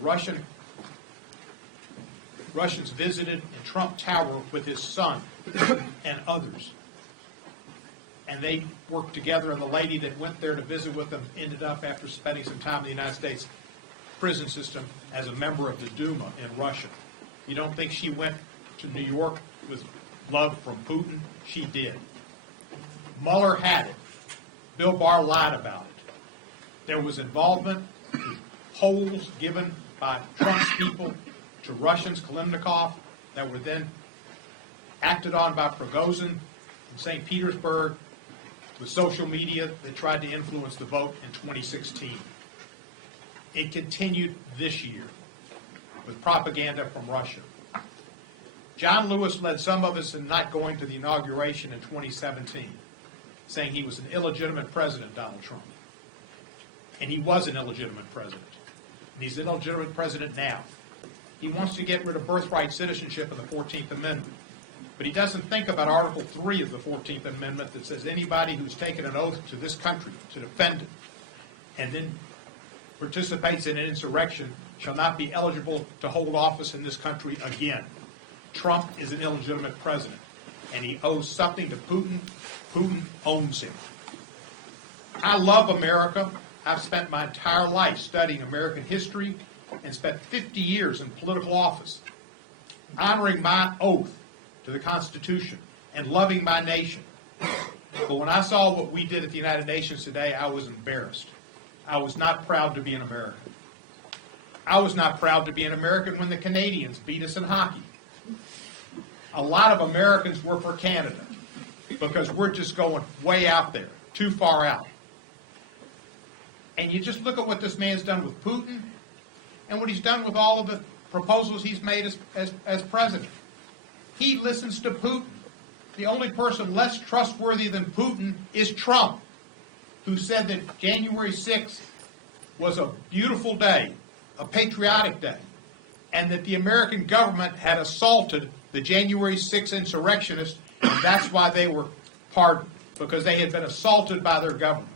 Russians visited in Trump Tower with his son and others. And they worked together, and the lady that went there to visit with them ended up, after spending some time in the United States prison system, as a member of the Duma in Russia. You don't think she went to New York with love from Putin? She did. Mueller had it. Bill Barr lied about it. There was involvement, polls given by Trump's people to Russians, Kalimnikov, that were then acted on by Prigozhin in St. Petersburg with social media that tried to influence the vote in 2016. It continued this year with propaganda from Russia. John Lewis led some of us in not going to the inauguration in 2017, saying he was an illegitimate president, Donald Trump. And he was an illegitimate president. And he's an illegitimate president now. He wants to get rid of birthright citizenship in the 14th Amendment. But he doesn't think about Article 3 of the 14th Amendment that says anybody who's taken an oath to this country to defend it and then participates in an insurrection shall not be eligible to hold office in this country again. Trump is an illegitimate president, and he owes something to Putin. Putin owns him. I love America. I've spent my entire life studying American history and spent 50 years in political office, honoring my oath to the Constitution and loving my nation. But when I saw what we did at the United Nations today, I was embarrassed. I was not proud to be an American. I was not proud to be an American when the Canadians beat us in hockey. A lot of Americans were for Canada because we're just going way out there, too far out. And you just look at what this man's done with Putin and what he's done with all of the proposals he's made as president. He listens to Putin. The only person less trustworthy than Putin is Trump, who said that January 6th was a beautiful day, a patriotic day, and that the American government had assaulted the January 6th insurrectionists, and that's why they were pardoned, because they had been assaulted by their government.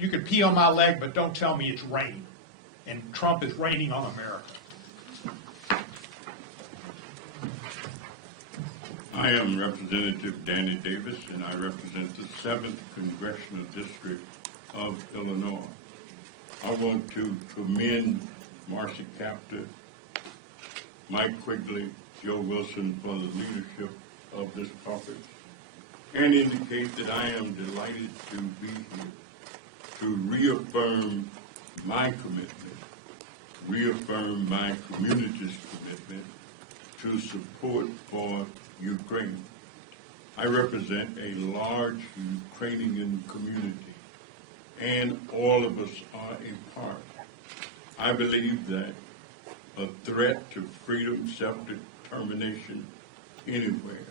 You could pee on my leg, but don't tell me it's rain. And Trump is raining on America. I am Representative Danny Davis, and I represent the 7th Congressional District of Illinois. I want to commend Marcy Kaptur, Mike Quigley, Joe Wilson for the leadership of this caucus, and indicate that I am delighted to be here to reaffirm my commitment, reaffirm my community's commitment to support for Ukraine. I represent a large Ukrainian community, and all of us are a part. I believe that a threat to freedom, self-determination anywhere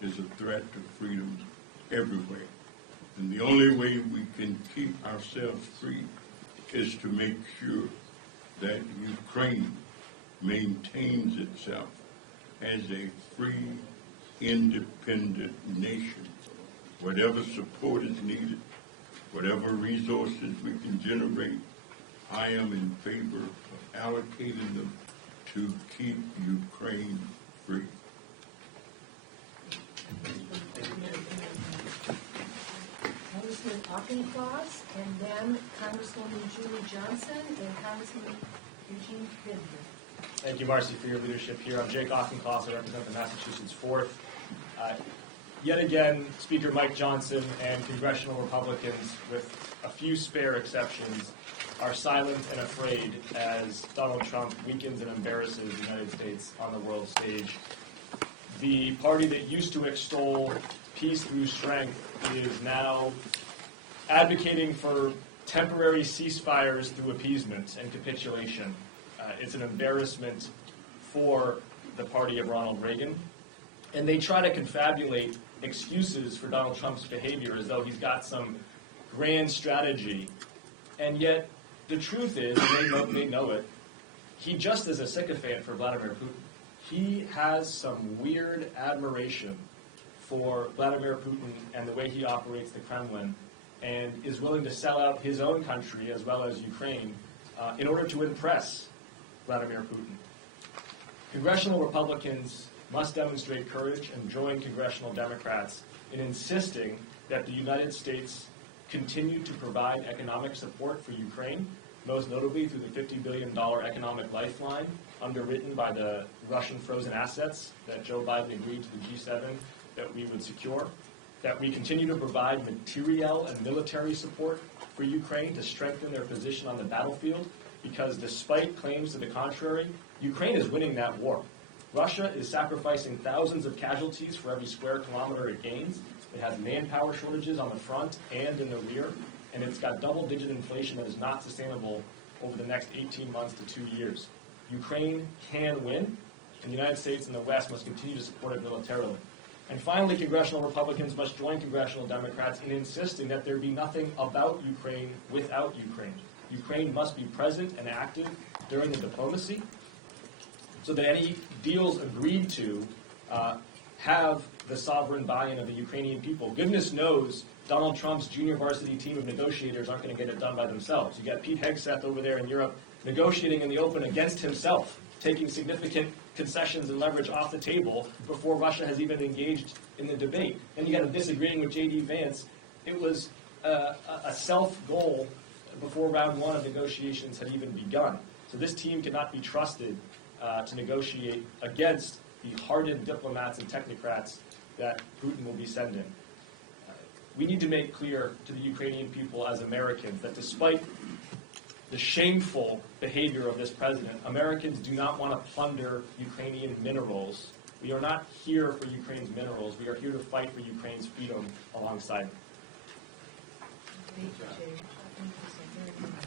is a threat to freedom everywhere. And the only way we can keep ourselves free is to make sure that Ukraine maintains itself as a free, independent nation. Whatever support is needed, whatever resources we can generate, I am in favor of allocating them to keep Ukraine free. Congressman Auchincloss, and then Congresswoman Julie Johnson, and Congressman Eugene Bidman. Thank you, Marcy, for your leadership here. I'm Jake Auchincloss. I represent the Massachusetts 4th. Yet again, Speaker Mike Johnson and congressional Republicans, with a few spare exceptions, are silent and afraid as Donald Trump weakens and embarrasses the United States on the world stage. The party that used to extol peace through strength is now advocating for temporary ceasefires through appeasement and capitulation. It's an embarrassment for the party of Ronald Reagan. And they try to confabulate excuses for Donald Trump's behavior as though he's got some grand strategy. And yet, the truth is, and they know it, he just is a sycophant for Vladimir Putin. He has some weird admiration for Vladimir Putin and the way he operates the Kremlin, and is willing to sell out his own country as well as Ukraine in order to impress Vladimir Putin. Congressional Republicans must demonstrate courage and join congressional Democrats in insisting that the United States continue to provide economic support for Ukraine, most notably through the $50 billion economic lifeline underwritten by the Russian frozen assets that Joe Biden agreed to the G7 that we would secure, that we continue to provide material and military support for Ukraine to strengthen their position on the battlefield, because despite claims to the contrary, Ukraine is winning that war. Russia is sacrificing thousands of casualties for every square kilometer it gains. It has manpower shortages on the front and in the rear, and it's got double-digit inflation that is not sustainable over the next 18 months to 2 years. Ukraine can win, and the United States and the West must continue to support it militarily. And finally, congressional Republicans must join congressional Democrats in insisting that there be nothing about Ukraine without Ukraine. Ukraine must be present and active during the diplomacy so that any deals agreed to have the sovereign buy-in of the Ukrainian people. Goodness knows Donald Trump's junior varsity team of negotiators aren't going to get it done by themselves. You got Pete Hegseth over there in Europe negotiating in the open against himself, taking significant concessions and leverage off the table before Russia has even engaged in the debate. And you got him disagreeing with J.D. Vance. It was a self-goal before round one of negotiations had even begun. So this team cannot be trusted to negotiate against the hardened diplomats and technocrats that Putin will be sending. We need to make clear to the Ukrainian people as Americans that despite the shameful behavior of this president, Americans do not want to plunder Ukrainian minerals. We are not here for Ukraine's minerals. We are here to fight for Ukraine's freedom alongside them. Thank you, Jay. Thank you so very much.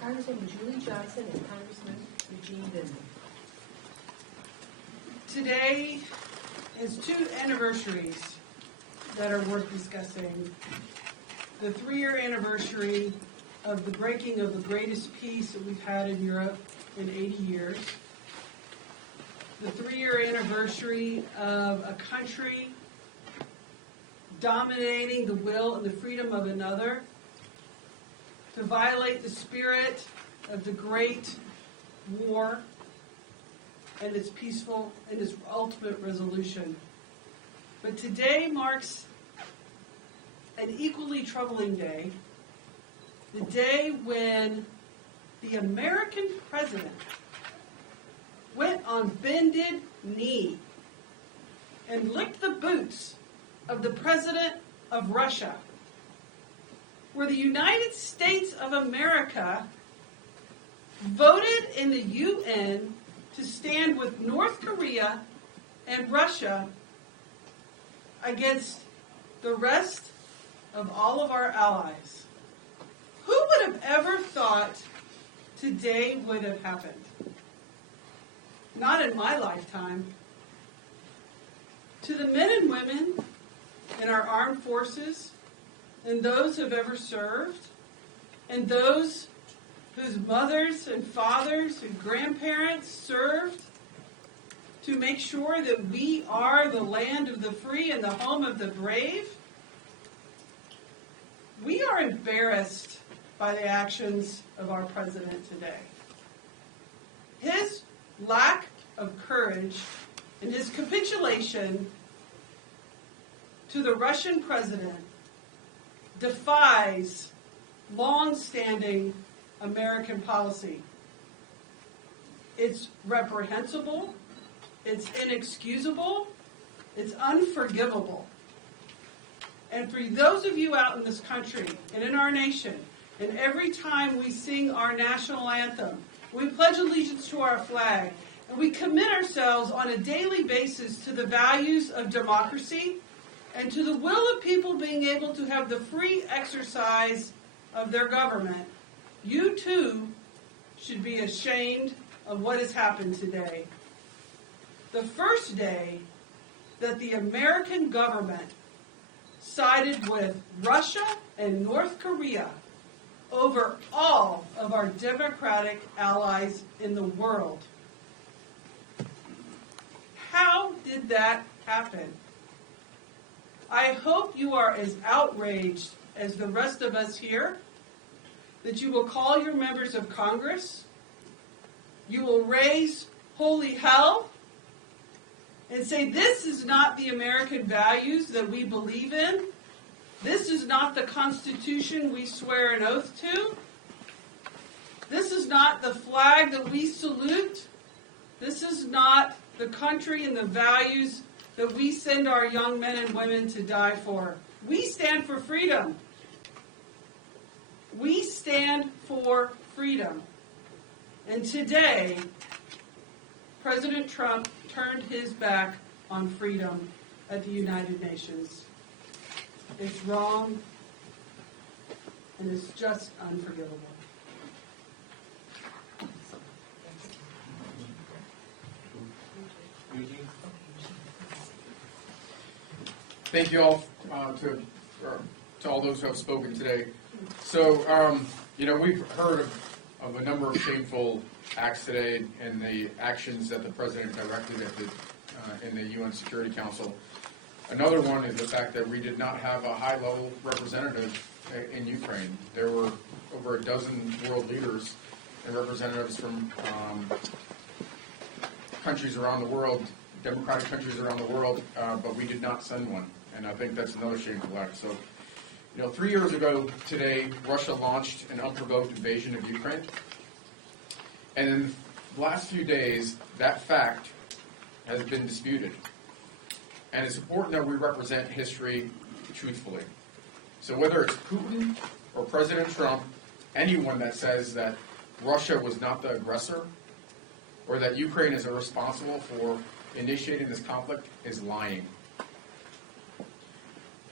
Congresswoman Julie Johnson and Congressman Eugene Vindman. Today has two anniversaries that are worth discussing. The 3-year anniversary of the breaking of the greatest peace that we've had in Europe in 80 years. The 3-year anniversary of a country dominating the will and the freedom of another to violate the spirit of the Great War and its peaceful and its ultimate resolution. But today marks an equally troubling day, the day when the American president went on bended knee and licked the boots of the president of Russia, where the United States of America voted in the UN to stand with North Korea and Russia against the rest of all of our allies. Who would have ever thought today would have happened? Not in my lifetime. To the men and women in our armed forces, and those who have ever served, and those whose mothers and fathers and grandparents served to make sure that we are the land of the free and the home of the brave, we are embarrassed by the actions of our president today. His lack of courage and his capitulation to the Russian president defies long-standing American policy. It's reprehensible, it's inexcusable, it's unforgivable. And for those of you out in this country and in our nation, and every time we sing our national anthem, we pledge allegiance to our flag, and we commit ourselves on a daily basis to the values of democracy and to the will of people being able to have the free exercise of their government, you too should be ashamed of what has happened today. The first day that the American government sided with Russia and North Korea over all of our democratic allies in the world. How did that happen? I hope you are as outraged as the rest of us here, that you will call your members of Congress, you will raise holy hell, and say this is not the American values that we believe in. This is not the Constitution we swear an oath to. This is not the flag that we salute. This is not the country and the values that we send our young men and women to die for. We stand for freedom. We stand for freedom. And today, President Trump turned his back on freedom at the United Nations. It's wrong. and it's just unforgivable. Thank you all to all those who have spoken today. So, we've heard of a number of shameful acts today and the actions that the president directed at in the UN Security Council. Another one is the fact that we did not have a high-level representative in Ukraine. There were over a dozen world leaders and representatives from countries around the world, democratic countries around the world, but we did not send one. And I think that's another shameful act. So, 3 years ago today, Russia launched an unprovoked invasion of Ukraine. And in the last few days, that fact has been disputed. And it's important that we represent history truthfully. So whether it's Putin or President Trump, anyone that says that Russia was not the aggressor or that Ukraine is responsible for initiating this conflict is lying.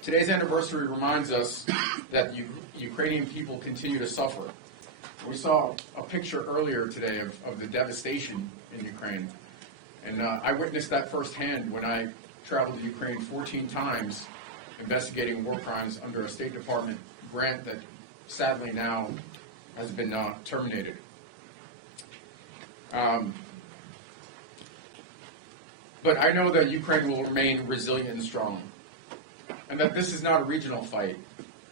Today's anniversary reminds us that Ukrainian people continue to suffer. We saw a picture earlier today of the devastation in Ukraine. And I witnessed that firsthand when I traveled to Ukraine 14 times investigating war crimes under a State Department grant that sadly now has been terminated. But I know that Ukraine will remain resilient and strong, and that this is not a regional fight.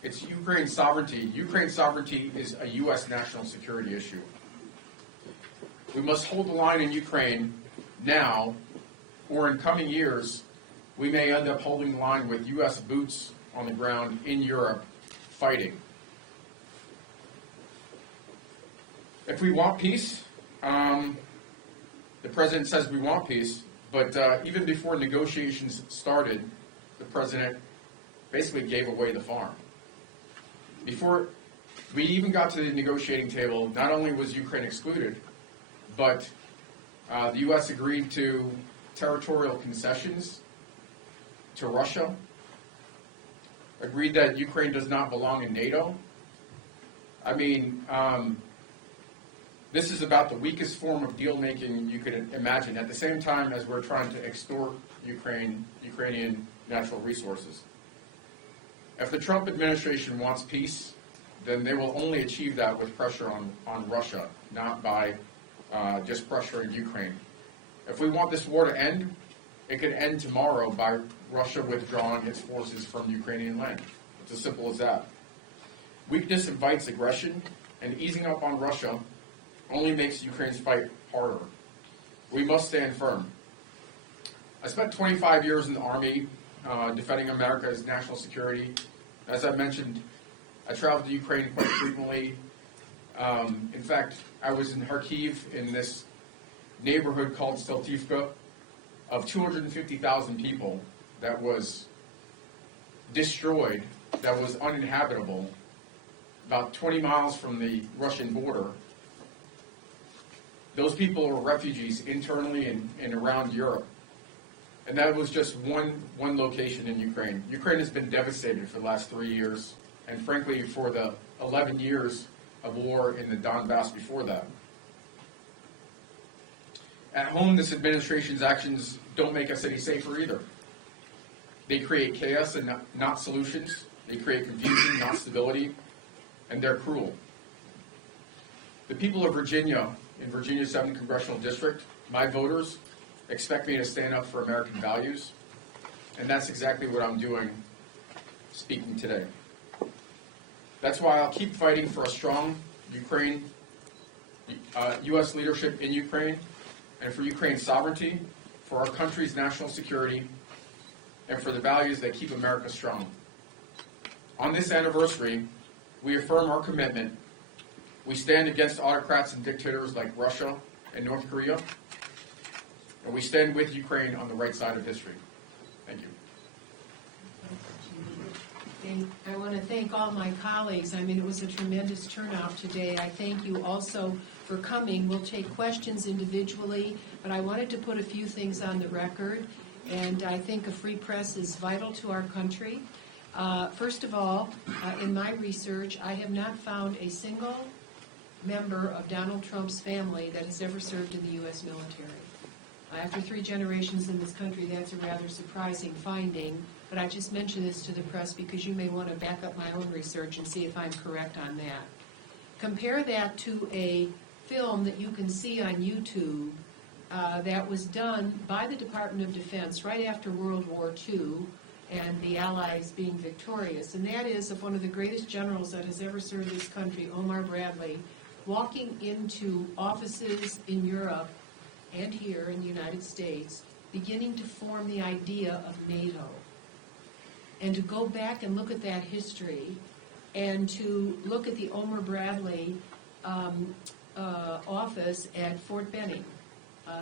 It's Ukraine's sovereignty. Ukraine's sovereignty is a U.S. national security issue. We must hold the line in Ukraine now, or in coming years, we may end up holding the line with U.S. boots on the ground in Europe fighting. If we want peace, the president says we want peace, but even before negotiations started, the president basically gave away the farm. Before we even got to the negotiating table, not only was Ukraine excluded, but the U.S. agreed to territorial concessions to Russia, agreed that Ukraine does not belong in NATO. I mean, this is about the weakest form of deal-making you could imagine, at the same time as we're trying to extort Ukrainian natural resources. If the Trump administration wants peace, then they will only achieve that with pressure on Russia, not by just pressuring Ukraine. If we want this war to end, it could end tomorrow by Russia withdrawing its forces from Ukrainian land. It's as simple as that. Weakness invites aggression, and easing up on Russia only makes Ukraine's fight harder. We must stand firm. I spent 25 years in the Army defending America's national security. As I mentioned, I traveled to Ukraine quite frequently. In fact, I was in Kharkiv in this neighborhood called Steltivka of 250,000 people that was destroyed, that was uninhabitable, about 20 miles from the Russian border. Those people were refugees internally and around Europe. And that was just one location in Ukraine. Ukraine has been devastated for the last 3 years, and frankly for the 11 years of war in the Donbass before that. At home, this administration's actions don't make us any safer either. They create chaos and not solutions. They create confusion, not stability, and they're cruel. The people of Virginia, in Virginia's 7th Congressional District, my voters, expect me to stand up for American values, and that's exactly what I'm doing speaking today. That's why I'll keep fighting for a strong Ukraine, U.S. leadership in Ukraine, and for Ukraine's sovereignty, for our country's national security, and for the values that keep America strong. On this anniversary, we affirm our commitment. We stand against autocrats and dictators like Russia and North Korea, and we stand with Ukraine on the right side of history. Thank you. I want to thank all my colleagues. I mean, it was a tremendous turnout today. I thank you also for coming. We'll take questions individually, but I wanted to put a few things on the record, and I think a free press is vital to our country. First of all, in my research, I have not found a single member of Donald Trump's family that has ever served in the U.S. military. After 3 generations in this country, that's a rather surprising finding, but I just mention this to the press because you may want to back up my own research and see if I'm correct on that. Compare that to a film that you can see on YouTube that was done by the Department of Defense right after World War II and the Allies being victorious, and that is of one of the greatest generals that has ever served this country, Omar Bradley, walking into offices in Europe and here in the United States, beginning to form the idea of NATO. And to go back and look at that history, and to look at the Omar Bradley office at Fort Benning.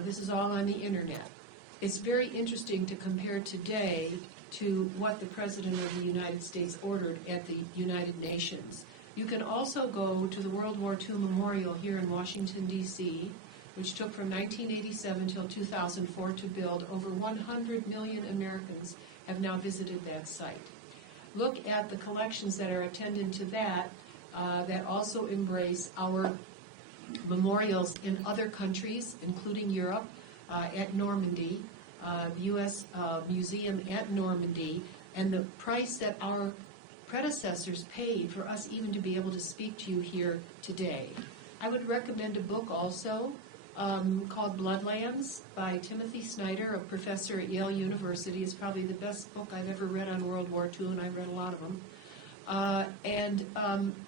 This is all on the internet. It's very interesting to compare today to what the President of the United States ordered at the United Nations. You can also go to the World War II Memorial here in Washington, D.C., which took from 1987 till 2004 to build. Over 100 million Americans have now visited that site. Look at the collections that are attendant to that, that also embrace our memorials in other countries, including Europe, at Normandy, the U.S. Museum at Normandy, and the price that our predecessors paid for us even to be able to speak to you here today. I would recommend a book also called Bloodlands by Timothy Snyder, a professor at Yale University. It's probably the best book I've ever read on World War II, and I've read a lot of them.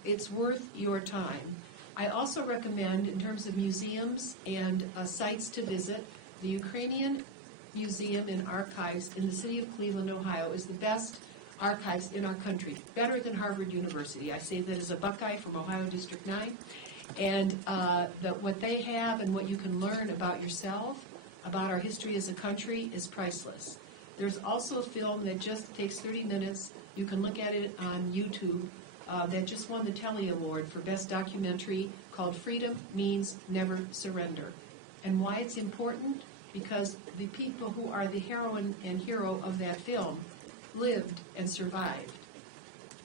It's worth your time. I also recommend, in terms of museums and sites to visit, the Ukrainian Museum and Archives in the city of Cleveland, Ohio, is the best archives in our country, better than Harvard University. I say that as a Buckeye from Ohio District 9. And what they have and what you can learn about yourself, about our history as a country, is priceless. There's also a film that just takes 30 minutes. You can look at it on YouTube that just won the Telly Award for Best Documentary, called Freedom Means Never Surrender. And why it's important? Because the people who are the heroine and hero of that film lived and survived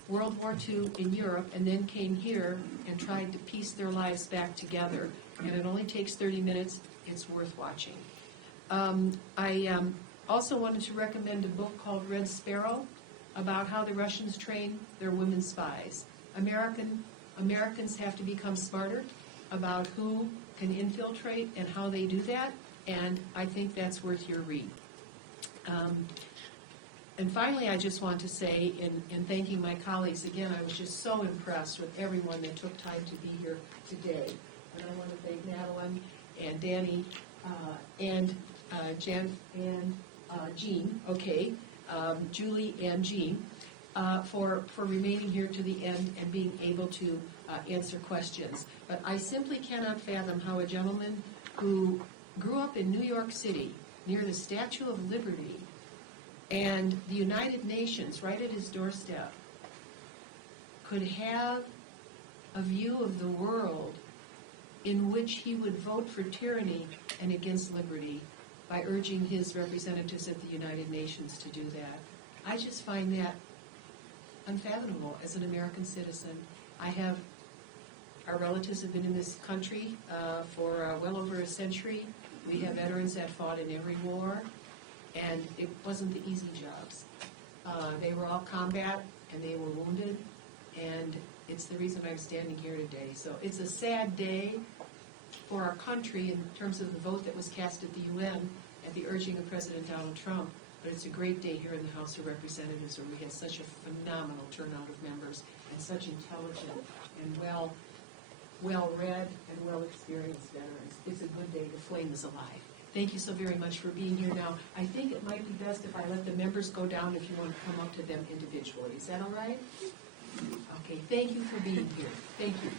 World War II in Europe, and then came here and tried to piece their lives back together. And it only takes 30 minutes. It's worth watching. I also wanted to recommend a book called Red Sparrow about how the Russians train their women spies. Americans have to become smarter about who can infiltrate and how they do that, and I think that's worth your read. And finally, I just want to say, in thanking my colleagues, again, I was just so impressed with everyone that took time to be here today. And I want to thank Madeline and Danny and Jen and Jean, Julie and Jean, for remaining here to the end and being able to answer questions. But I simply cannot fathom how a gentleman who grew up in New York City, near the Statue of Liberty, and the United Nations right at his doorstep, could have a view of the world in which he would vote for tyranny and against liberty by urging his representatives at the United Nations to do that. I just find that unfathomable as an American citizen. Our relatives have been in this country for well over a century. We have veterans that fought in every war, and it wasn't the easy jobs. They were all combat, and they were wounded, and it's the reason I'm standing here today. So it's a sad day for our country in terms of the vote that was cast at the UN at the urging of President Donald Trump, but it's a great day here in the House of Representatives where we had such a phenomenal turnout of members and such intelligent and well-read and well-experienced veterans. It's a good day. The flame is alive. Thank you so very much for being here. Now, I think it might be best if I let the members go down if you want to come up to them individually. Is that all right? Okay, thank you for being here. Thank you.